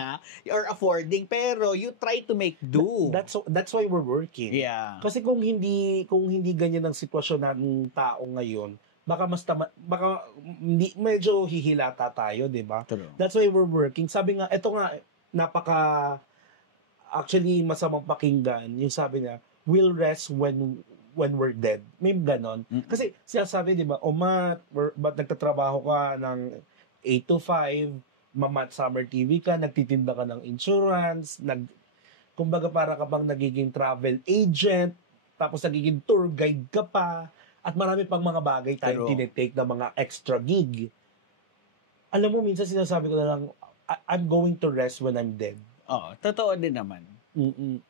or affording, pero you try to make do. That's why we're working. Yeah. Kasi kung hindi ganyan ang sitwasyon ng tao ngayon, baka hindi medyo hihilata tayo, 'di ba? That's why we're working. Sabi nga, ito nga actually masamang pakinggan, yung sabi niya, we'll rest when we're dead. May ganon. Kasi sinasabi, 'di ba? Ba't nagtatrabaho ka ng 8 to 5, mamat summer TV ka, nagtitinda ka ng insurance, kumbaga para ka bang nagiging travel agent, tapos nagiging tour guide ka pa, at marami pang mga bagay tayong tinitake na mga extra gig. Alam mo, minsan sinasabi ko na lang, I'm going to rest when I'm dead. Oo, totoo din naman.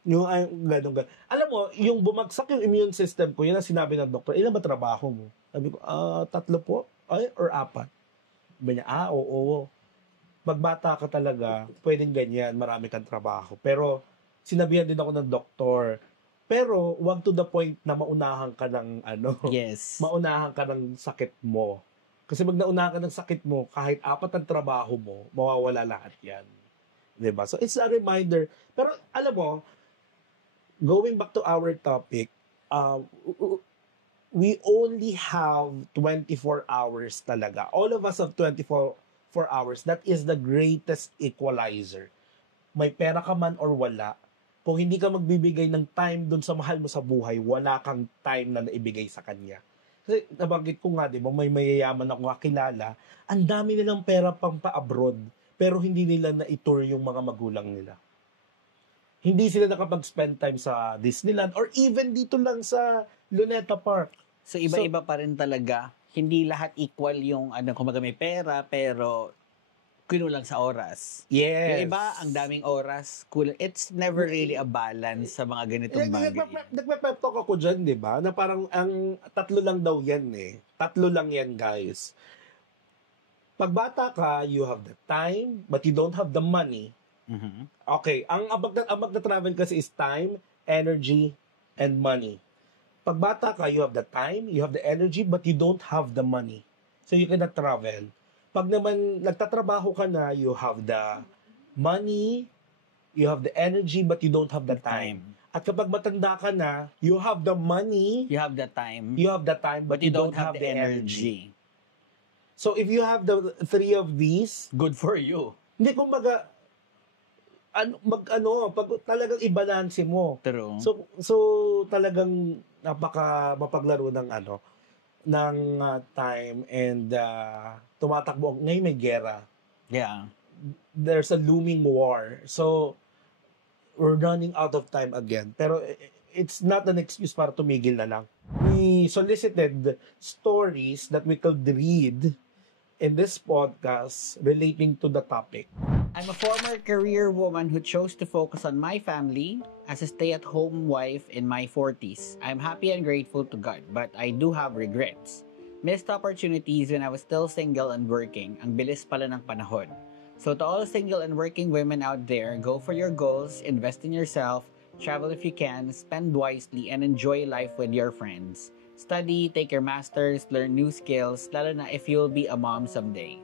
Yung ganun. Alam mo, yung bumagsak yung immune system ko, yun ang sinabi ng doktor, ilan ba trabaho mo? Sabi ko, 3 po? Or 4? Sabi niya, oo. Pagbata ka talaga, pwedeng ganyan, marami kang trabaho. Pero, sinabihan din ako ng doktor, pero wag to the point na maunahan ka ng Yes. maunahan ka ng sakit mo. Kasi pag naunahan ka ng sakit mo, kahit 4 ang trabaho mo, mawawala lahat 'yan. 'Di ba? So it's a reminder. Pero alam mo, going back to our topic, we only have 24 hours talaga. All of us have 24 hours. That is the greatest equalizer. May pera ka man or wala, kung hindi ka magbibigay ng time dun sa mahal mo sa buhay, wala kang time na naibigay sa kanya. Kasi nabanggit ko nga, di ba, may mayayaman ako kakilala, ang dami nilang pera pang pa-abroad, pero hindi nila na-tour yung mga magulang nila. Hindi sila nakapag-spend time sa Disneyland or even dito lang sa Luneta Park. So iba-iba pa rin talaga. Hindi lahat equal yung kumbaga may pera, pero kinulang sa oras. Yes. Yung iba, ang daming oras. It's never really a balance sa mga ganitong bagay. Nagpe-pep talk ako dyan, di ba? Na parang ang 3 lang daw yan 3 lang yan, guys. Pag bata ka, you have the time, but you don't have the money. Okay, ang abag na travel kasi is time, energy, and money. Pag bata ka, you have the time, you have the energy, but you don't have the money. So you cannot travel. Pag naman nagtatrabaho ka na, you have the money, you have the energy, but you don't have the time. At kapag matanda ka na, you have the money, you have the time, but you don't have the energy. So if you have the 3 of these, good for you. Hindi, kumbaga, pag talagang i-balance mo. True. So talagang mapaglaro ng time and tumatakbo. Ngayon may gera. Yeah. There's a looming war. So, we're running out of time again. Pero it's not an excuse para tumigil na lang. We solicited stories that we could read in this podcast relating to the topic. I'm a former career woman who chose to focus on my family as a stay-at-home wife in my 40s. I'm happy and grateful to God, but I do have regrets. Missed opportunities when I was still single and working. Ang bilis pala ng panahon. So to all single and working women out there, go for your goals, invest in yourself, travel if you can, spend wisely, and enjoy life with your friends. Study, take your masters, learn new skills, lalo na if you'll be a mom someday.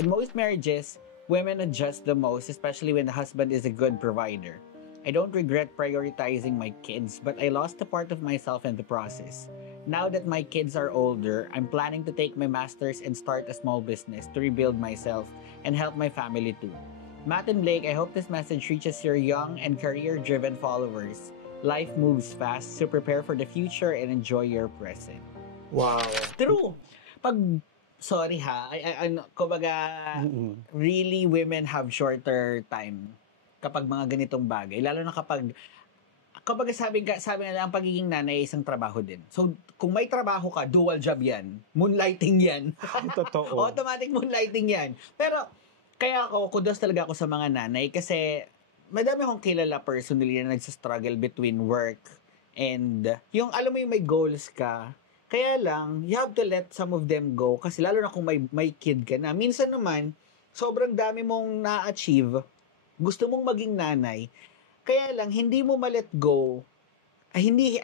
In most marriages, women adjust the most, especially when the husband is a good provider. I don't regret prioritizing my kids, but I lost a part of myself in the process. Now that my kids are older, I'm planning to take my master's and start a small business to rebuild myself and help my family too. Matt and Blake, I hope this message reaches your young and career-driven followers. Life moves fast, so prepare for the future and enjoy your present. Wow. True. Pag, sorry ha, kumbaga, really women have shorter time kapag mga ganitong bagay. Lalo na kapag sabi nga ang pagiging nanay ay isang trabaho din. So, kung may trabaho ka, dual job yan. Moonlighting yan. Totoo. Automatic moonlighting yan. Pero, kaya kudos talaga ako sa mga nanay kasi madami akong kilala personally na nagsastruggle between work and yung alam mo yung may goals ka. Kaya lang, you have to let some of them go kasi lalo na kung may kid ka na. Minsan naman, sobrang dami mong na-achieve, gusto mong maging nanay, kaya lang hindi mo ma-let go. Hindi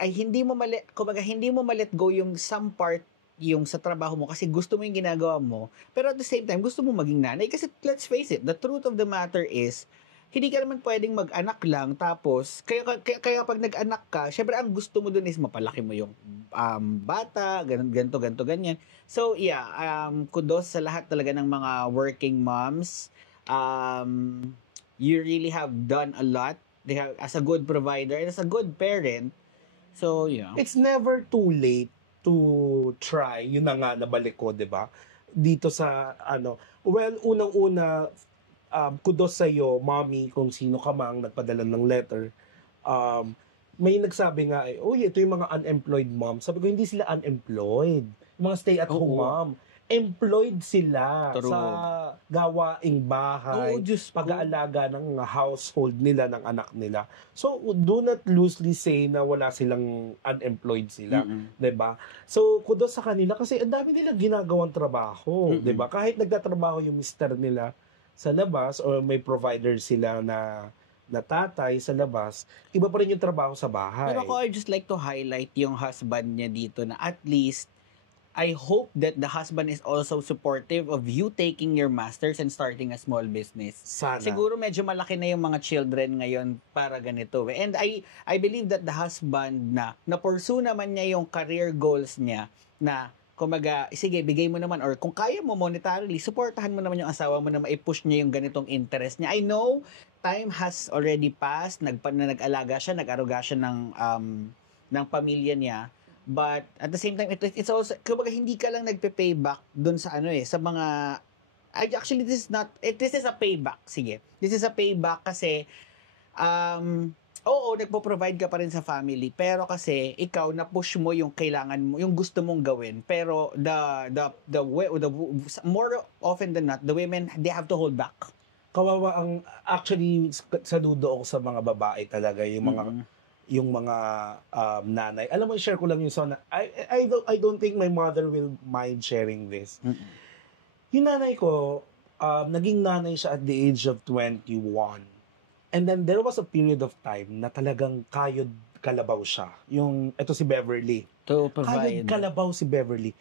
mo ma-let go yung some part yung sa trabaho mo kasi gusto mo yung ginagawa mo, pero at the same time gusto mo maging nanay kasi let's face it, the truth of the matter is hindi ka naman pwedeng mag-anak lang tapos kaya pag nag-anak ka, syempre ang gusto mo dun is mapalaki mo yung bata, ganito ganyan. So yeah, kudos sa lahat talaga ng mga working moms. You really have done a lot. As a good provider and as a good parent. So, yeah. It's never too late to try. Yun na nga, nabalik ko, di ba? Dito sa, well, unang-una, kudos sa'yo, mommy, kung sino ka mang nagpadala ng letter. May nagsabi nga, ito yung mga unemployed mom. Sabi ko, hindi sila unemployed. Mga stay-at-home mom. Employed sila True. sa gawaing bahay, pag-aalaga ng household nila, ng anak nila. So, do not loosely say na wala silang unemployed sila. Diba? So, kudos sa kanila kasi ang dami nilang ginagawang trabaho. Diba? Kahit nagtatrabaho yung mister nila sa labas or may provider sila na tatay sa labas, iba pa rin yung trabaho sa bahay. Pero ako, I just like to highlight yung husband niya dito na at least I hope that the husband is also supportive of you taking your masters and starting a small business. Sana. Siguro medyo malaki na yung mga children ngayon para ganito. And I believe that the husband na pursue naman niya yung career goals niya na kumaga, sige, bigay mo naman or kung kaya mo monetarily, supportahan mo naman yung asawa mo na maipush niya yung ganitong interest niya. I know time has already passed, nag-alaga siya, nag-aruga siya ng pamilya niya. But at the same time, it's also, kumbaga hindi ka lang nagpe-payback dun sa sa mga, actually this is a payback, sige. This is a payback kasi, nagpo-provide ka pa rin sa family, pero kasi ikaw na-push mo yung kailangan mo, yung gusto mong gawin, pero the more often than not, the women, they have to hold back. Kawawa actually, saludo ako sa mga babae talaga, yung mga nanay. Alam mo, share ko lang yung son. I don't think my mother will mind sharing this. Yung nanay ko, naging nanay siya at the age of 21. And then there was a period of time na talagang kayod kalabaw siya. Ito si Beverly. To provide. Kayod kalabaw si Beverly.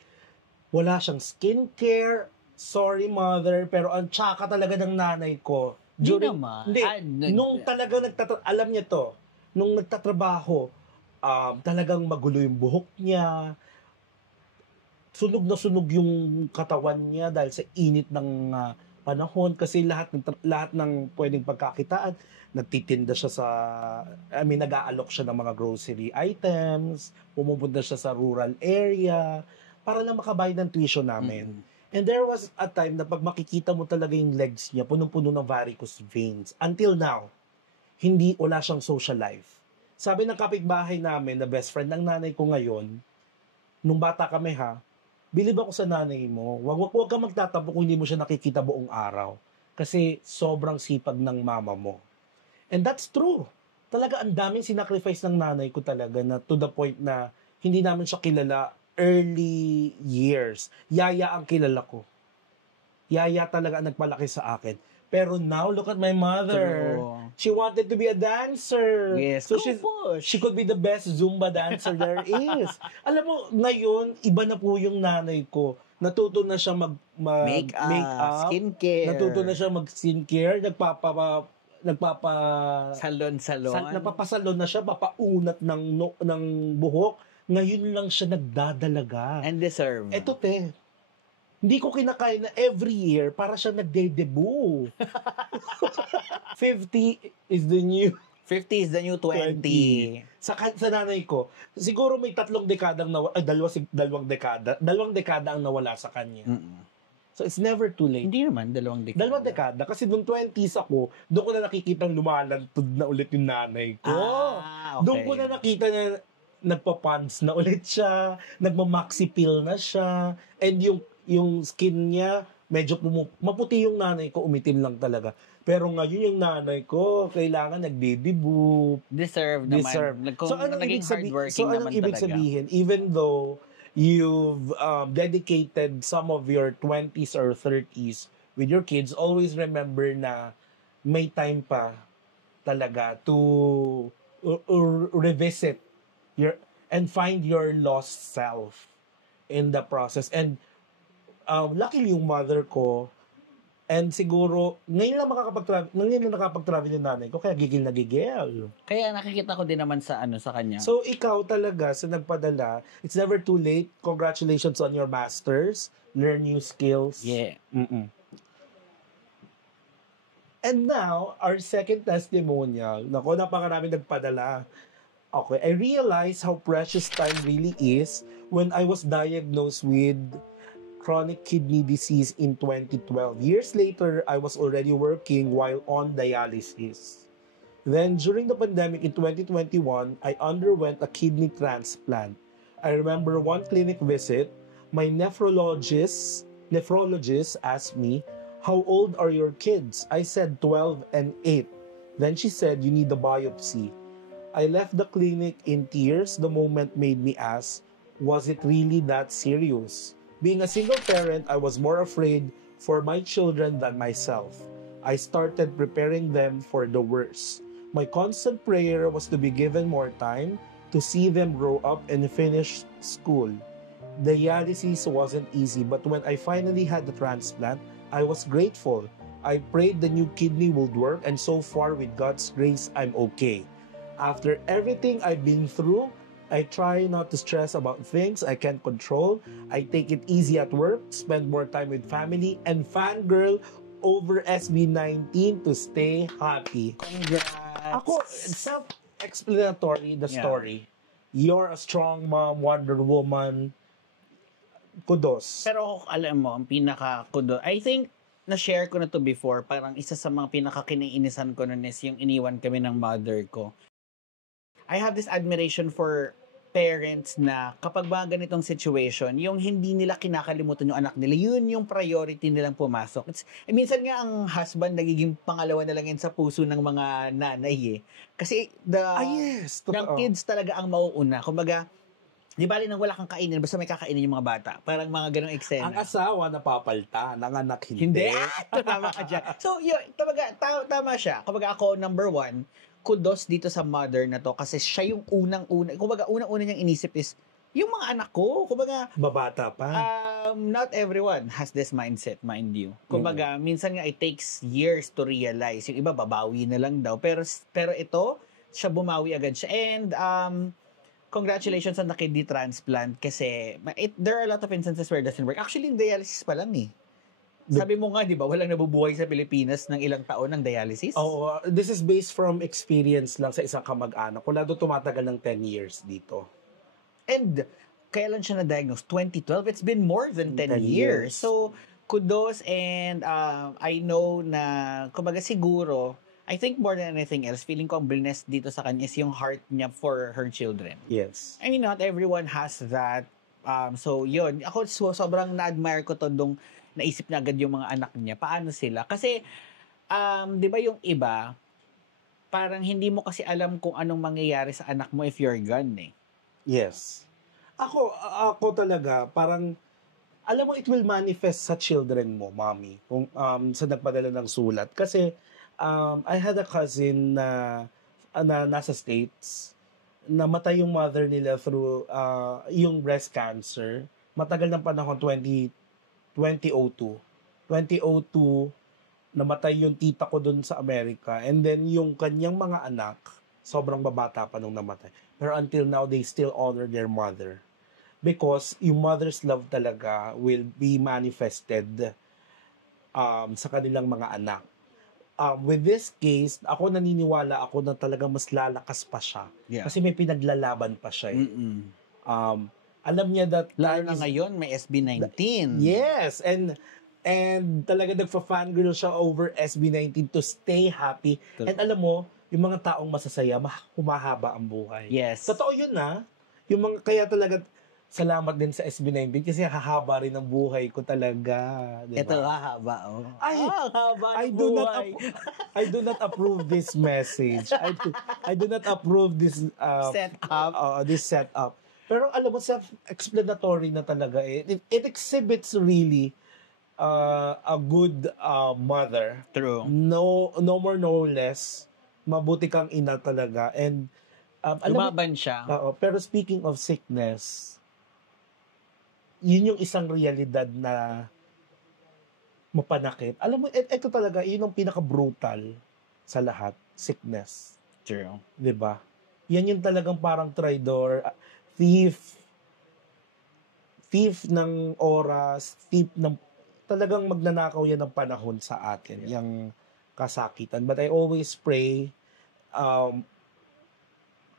Wala siyang skincare. Sorry, mother. Pero ang tsaka talaga ng nanay ko. Nung talaga alam niya to, nung nagtatrabaho, talagang magulo yung buhok niya, sunog na sunog yung katawan niya dahil sa init ng panahon kasi lahat ng pwedeng pagkakitaan, nagtitinda siya nag-aalok siya ng mga grocery items, pumupunta siya sa rural area para lang makabayad ng tuition namin. And there was a time na pag makikita mo talaga yung legs niya, punong-puno ng varicose veins. Until now, wala siyang social life. Sabi ng kapitbahay namin, na best friend ng nanay ko ngayon, nung bata kami bilib ako sa nanay mo, wag ka magtatampo kung hindi mo siya nakikita buong araw. Kasi sobrang sipag ng mama mo. And that's true. Talaga ang daming sinacrifice ng nanay ko talaga na to the point na hindi namin siya kilala early years. Yaya ang kilala ko. Yaya talaga ang nagpalaki sa akin. Pero now, look at my mother. True. She wanted to be a dancer. Yes. So she could be the best Zumba dancer there is. Alam mo, ngayon, iba na po yung nanay ko. Natuto na siya Make-up, skincare. Natuto na siya mag-skincare, Salon. napapasalon na siya, papaunat ng buhok. Ngayon lang siya nagdadalaga. And deserve. Eto hindi ko kinakain na every year para siya nagde-debut. 50 is the new 50 is the new 20. Sa nanay ko, siguro may dalawang dekada ang nawala sa kanya. Mm-mm. So it's never too late. Hindi naman, 2 dekada. 2 dekada. Kasi nung 20s ako, doon ko na nakikitang lumalantod na ulit yung nanay ko. Okay. Doon ko na nakita na nagpa-pants na ulit siya, nagma-maxi pill na siya, and yung skin niya, medyo maputi yung nanay ko, umitim lang talaga. Pero ngayon yung nanay ko, kailangan nagde-debut. Deserve naman. So anong ibig talaga. sabihin, even though you've dedicated some of your 20s or 30s with your kids, always remember na may time pa talaga to revisit and find your lost self in the process. And luckily yung mother ko, and siguro, ngayon lang nakapag-travel yung nanay ko, kaya gigil na gigil. Kaya nakikita ko din naman sa kanya. So, ikaw talaga, sa nagpadala, it's never too late. Congratulations on your masters. Learn new skills. Yeah. Mm-mm. And now, our second testimonial. Nako, napakaraming nagpadala. Okay, I realized how precious time really is when I was diagnosed with chronic kidney disease in 2012. Years later, I was already working while on dialysis. Then, during the pandemic in 2021, I underwent a kidney transplant. I remember one clinic visit, my nephrologist asked me, "How old are your kids?" I said 12 and 8. Then she said, "You need a biopsy." I left the clinic in tears. The moment made me ask, was it really that serious? Being a single parent, I was more afraid for my children than myself. I started preparing them for the worst. My constant prayer was to be given more time to see them grow up and finish school. Dialysis wasn't easy, but when I finally had the transplant, I was grateful. I prayed the new kidney would work, and so far, with God's grace, I'm okay. After everything I've been through, I try not to stress about things I can't control. I take it easy at work, spend more time with family, and fangirl over SB19 to stay happy. Congrats! Ako, self-explanatory, the story. You're a strong mom, Wonder Woman. Kudos. Pero alam mo, ang pinaka-kudos, I think, na-share ko na to before, parang isa sa mga pinaka-kiniinisan ko nun is yung iniwan kami ng mother ko. I have this admiration for parents na kapag ba ganitong situation, yung hindi nila kinakalimutan yung anak nila, yun yung priority nilang pumasok. Minsan nga ang husband nagiging pangalawa na lang yan sa puso ng mga nanay eh. Kasi yung kids talaga ang mauuna. Kumbaga, di bali nang wala kang kainin, basta may kakainin yung mga bata. Parang mga ganong eksena. Ang asawa napapalta, ng anak hindi. Tama ka dyan. So, yun, tama siya. Kumbaga ako, number 1, kudos dito sa mother na to kasi siya yung unang-una. Kumbaga, unang-una niyang inisip is, yung mga anak ko, kumbaga, babata pa. Not everyone has this mindset, mind you. Kumbaga, minsan nga it takes years to realize. Yung iba, babawi na lang daw. Pero ito, siya bumawi agad siya. And, congratulations on the kidney transplant kasi there are a lot of instances where it doesn't work. Actually, dialysis pa lang eh. Sabi mo nga, di ba, walang nabubuhay sa Pilipinas ng ilang taon ng dialysis? Oh, this is based from experience lang sa isang kamag-anak. Wala doon tumatagal ng 10 years dito. And, kailan siya na-diagnose? 2012? It's been more than 10 years. So, kudos and I know na, kumbaga siguro, I think more than anything else, feeling ko ang blessed dito sa kanya is yung heart niya for her children. Yes. I mean, not everyone has that. So, yun. Ako, sobrang na-admire ko to nung naisip na agad yung mga anak niya. Paano sila? Kasi, di ba yung iba, parang hindi mo kasi alam kung anong mangyayari sa anak mo if you're gone eh. Yes. Ako talaga, parang, alam mo, it will manifest sa children mo, mommy, kung sa nagpadala ng sulat. Kasi, I had a cousin na nasa States, namatay yung mother nila through yung breast cancer. Matagal ng panahon, 2002. 2002, namatay yung tita ko dun sa Amerika. And then yung kanyang mga anak, sobrang babata pa nung namatay. Pero until now, they still honor their mother. Because yung mother's love talaga will be manifested sa kanilang mga anak. With this case, ako naniniwala ako na talaga mas lalakas pa siya. Yeah. Kasi may pinaglalaban pa siya. Alam niya that Lalo time na is- ngayon, may SB19. Yes, and talaga nagfa-fangirl siya over SB19 to stay happy. True. And alam mo, yung mga taong masasaya, humahaba ang buhay. Yes. Totoo yun na. Yung mga, kaya talaga, salamat din sa SB19 kasi hahaba rin ang buhay ko talaga. Diba? Ito haba, oh. Ay, haba I ng do not buhay. I do not approve this message. I do not approve this Setup. this setup. Pero alam mo, self-explanatory na talaga. It exhibits really a good mother. True. No more, no less. Mabuti kang ina talaga. And alam mo, Lumaban siya. pero speaking of sickness, yun yung isang realidad na mapanakit. Alam mo, ito talaga, yun ang pinaka-brutal sa lahat. Sickness. True. 'Di ba? Yan yung talagang parang traidor, thief ng oras, thief ng talagang magnanakaw yan ng panahon sa atin, yung kasakitan. But I always pray,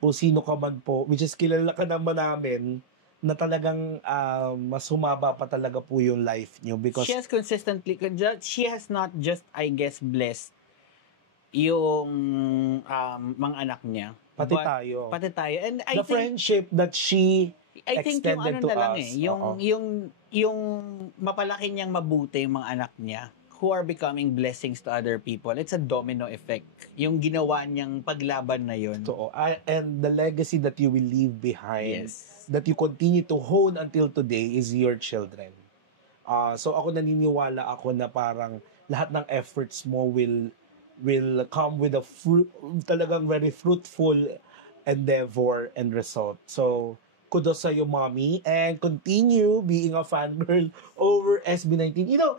kung sino ka man po, which is kilala ka naman namin, na talagang mas humaba pa talaga po yung life nyo because She has not just, I guess, blessed yung mga anak niya. pati but tayo. Pati tayo. And I The think, friendship that she I think yung extended ano to na lang us. Oo. yung mapalaki niyang mabuti yung mga anak niya who are becoming blessings to other people. It's a domino effect. Yung ginawa niyang paglaban na yun. Totoo. And the legacy that you will leave behind, Yes. that you continue to hone until today is your children. So ako naniniwala ako na parang lahat ng efforts mo will come with a talagang very fruitful endeavor and result. So kudos sa iyo, mommy, and continue being a fangirl over SB19. You know,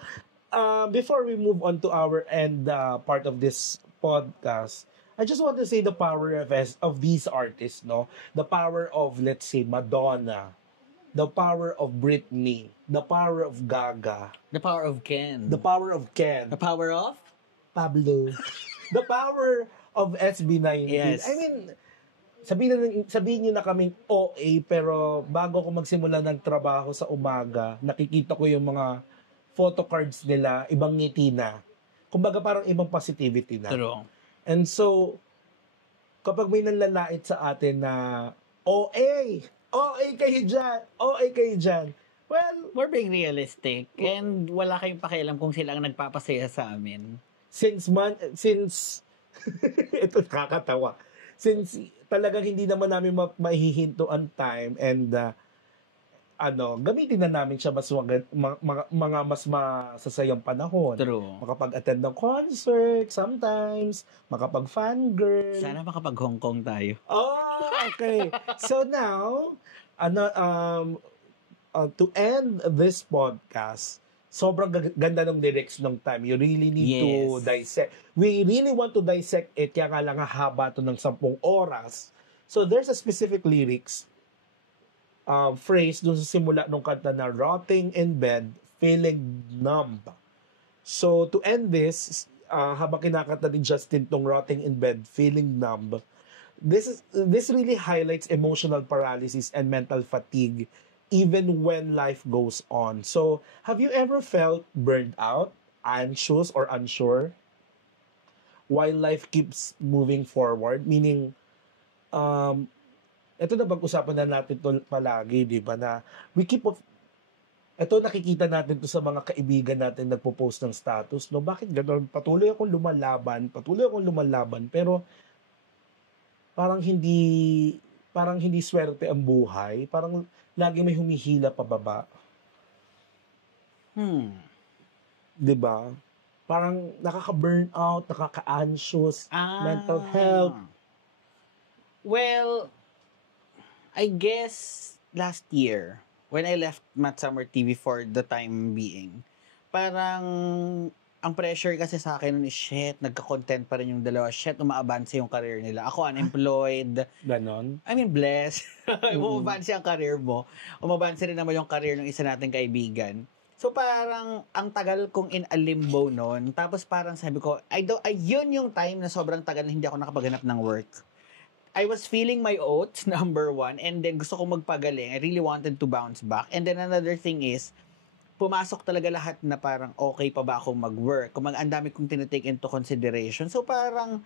before we move on to our end part of this podcast, I just want to say the power of these artists, no? The power of, let's say, Madonna, the power of Britney, the power of Gaga, The power of Ken. the power of Ken, The power of? Pablo, the power of SB19. Yes. I mean, sabihin niyo na kaming OA, pero bago ako magsimula ng trabaho sa umaga, nakikita ko yung mga photo cards nila, ibang ngiti na. Kumbaga parang ibang positivity na. True. And so, kapag may nanlalait sa atin na OA kayo dyan. Well, We're being realistic and wala kayong pakialam kung sila ang nagpapasaya sa amin. since ito nakakatawa. Since talagang hindi naman namin mahihinto ang time and gamitin na namin siya mas mga mas masasayang panahon. True. Makapag-attend ng concert sometimes, makapag-fangirl. Sana makapag Hong Kong tayo. Oh, okay. So now, to end this podcast, sobrang ganda ng lyrics ng time. You really need to Yes. dissect. We really want to dissect it, kaya nga lang haba to ng 10 oras. So there's a specific lyrics phrase dun sa simula nung kanta na rotting in bed, feeling numb. So to end this, habang kinakanta ni Justin tong rotting in bed, feeling numb, this really highlights emotional paralysis and mental fatigue even when life goes on. So have you ever felt burned out, anxious, or unsure while life keeps moving forward? Meaning, ito na pag-usapan na natin to palagi, di ba, na ito nakikita natin to sa mga kaibigan natin nagpo-post ng status, no? Bakit gano'n? Patuloy akong lumalaban, pero parang hindi swerte ang buhay, parang lagi may humihila pababa. Di ba? Parang nakaka-burnout, nakaka-anxious, mental health. Well, I guess last year, when I left Matt Summer TV for the time being, parang ang pressure kasi sa akin nun is, shit, nagka-content pa rin yung dalawa. Shit, umaabanse yung career nila. Ako, unemployed. Ganon. I mean, blessed. Umabanse ang career mo. Umabanse rin naman yung career ng isa nating kaibigan. So, parang, ang tagal kong in a limbo nun. Tapos, parang sabi ko, yun yung time na sobrang tagal na hindi ako nakapaghanap ng work. I was feeling my oats, number one. And then, gusto kong magpagaling. I really wanted to bounce back. And then, another thing is, pumasok talaga lahat na parang okay pa ba akong mag-work. Kung ang dami kong tinitake into consideration. So parang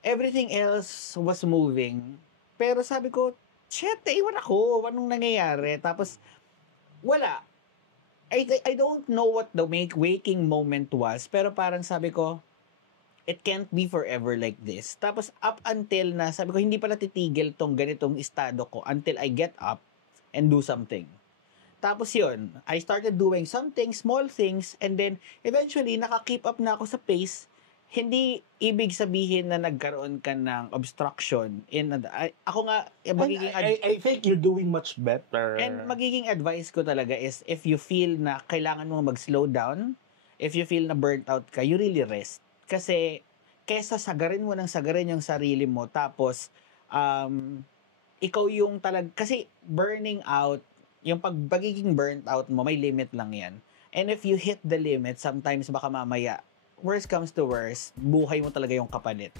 everything else was moving. Pero sabi ko, shit, iwan ako. Anong nangyayari? Tapos, wala. I don't know what the waking moment was. Pero parang sabi ko, it can't be forever like this. Tapos up until na, sabi ko, hindi pala titigil tong ganitong estado ko until I get up and do something. Tapos yun, I started doing something, small things, and then eventually, naka-keep up na ako sa pace. Hindi ibig sabihin na nagkaroon ka ng obstruction. Ako nga, magiging... I think you're doing much better. And magiging advice ko talaga is, if you feel na kailangan mo mag-slow down, if you feel na burnt out ka, you really rest. Kasi, kesa sagarin mo ng sagarin yung sarili mo, tapos, ikaw yung kasi burning out, yung pagiging burnt out mo, may limit lang yan. And if you hit the limit, sometimes baka mamaya, worst comes to worst, buhay mo talaga yung kapalit.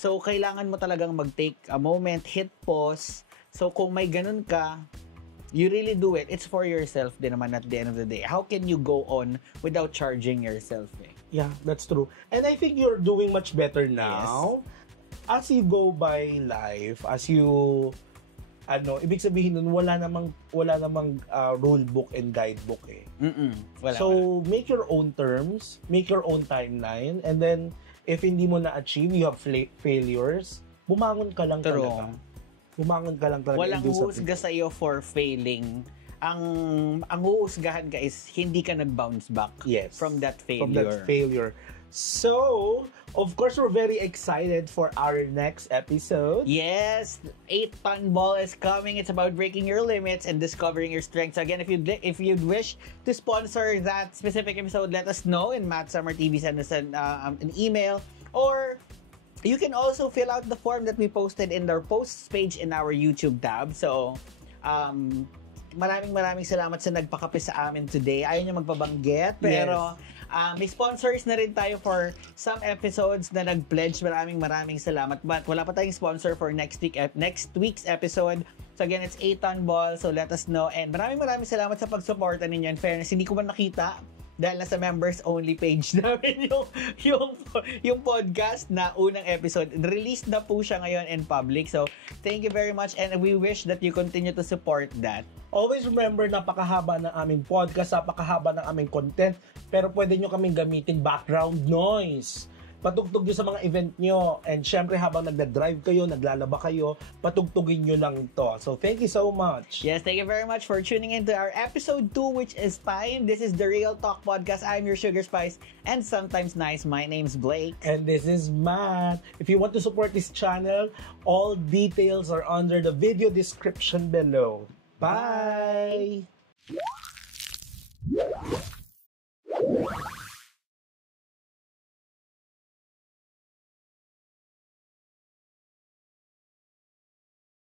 So, kailangan mo talagang mag-take a moment, hit pause. So, kung may ganun ka, you really do it. It's for yourself din naman at the end of the day. How can you go on without charging yourself? Yeah, that's true. And I think you're doing much better now. Yes. As you go by life, as you... ibig sabihin nun, wala namang rule book and guidebook eh. Wala. Make your own terms, make your own timeline, and then, if hindi mo na-achieve, you have failures, bumangon ka lang talaga. Bumangon ka lang talaga. Walang huhusga sa'yo for failing. Ang huhusgahan ka is, hindi ka nag-bounce back from that failure. So, of course, we're very excited for our next episode. Yes, 8-ton ball is coming. It's about breaking your limits and discovering your strengths. Again, if you'd wish to sponsor that specific episode, let us know in Matt Summer TV. Send us an email, or you can also fill out the form that we posted in our posts page in our YouTube tab. So, maraming salamat sa nagpakape sa amin today. Ayaw niya magpabanggit, pero may sponsors na rin tayo for some episodes na nag-pledge. Maraming salamat. But wala pa tayong sponsor for next week's episode. So again, it's 8-ton ball. So let us know. And maraming salamat sa pagsuporta ninyo. In fairness, hindi ko man nakita dahil nasa members only page namin yung podcast na unang episode. Released na po siya ngayon in public. So thank you very much, and we wish that you continue to support that. Always remember, napakahaba ng aming podcast, napakahaba ng aming content, pero pwede nyo kaming gamitin background noise. Patugtog nyo sa mga event nyo, and syempre habang nagda-drive kayo, naglalaba kayo, patugtugin nyo lang to. So thank you so much. Yes, thank you very much for tuning into our episode 2, which is time. This is the Real Talk Podcast. I'm your Sugar Spice, and sometimes nice. My name's Blake. And this is Matt. If you want to support this channel, all details are under the video description below. Bye!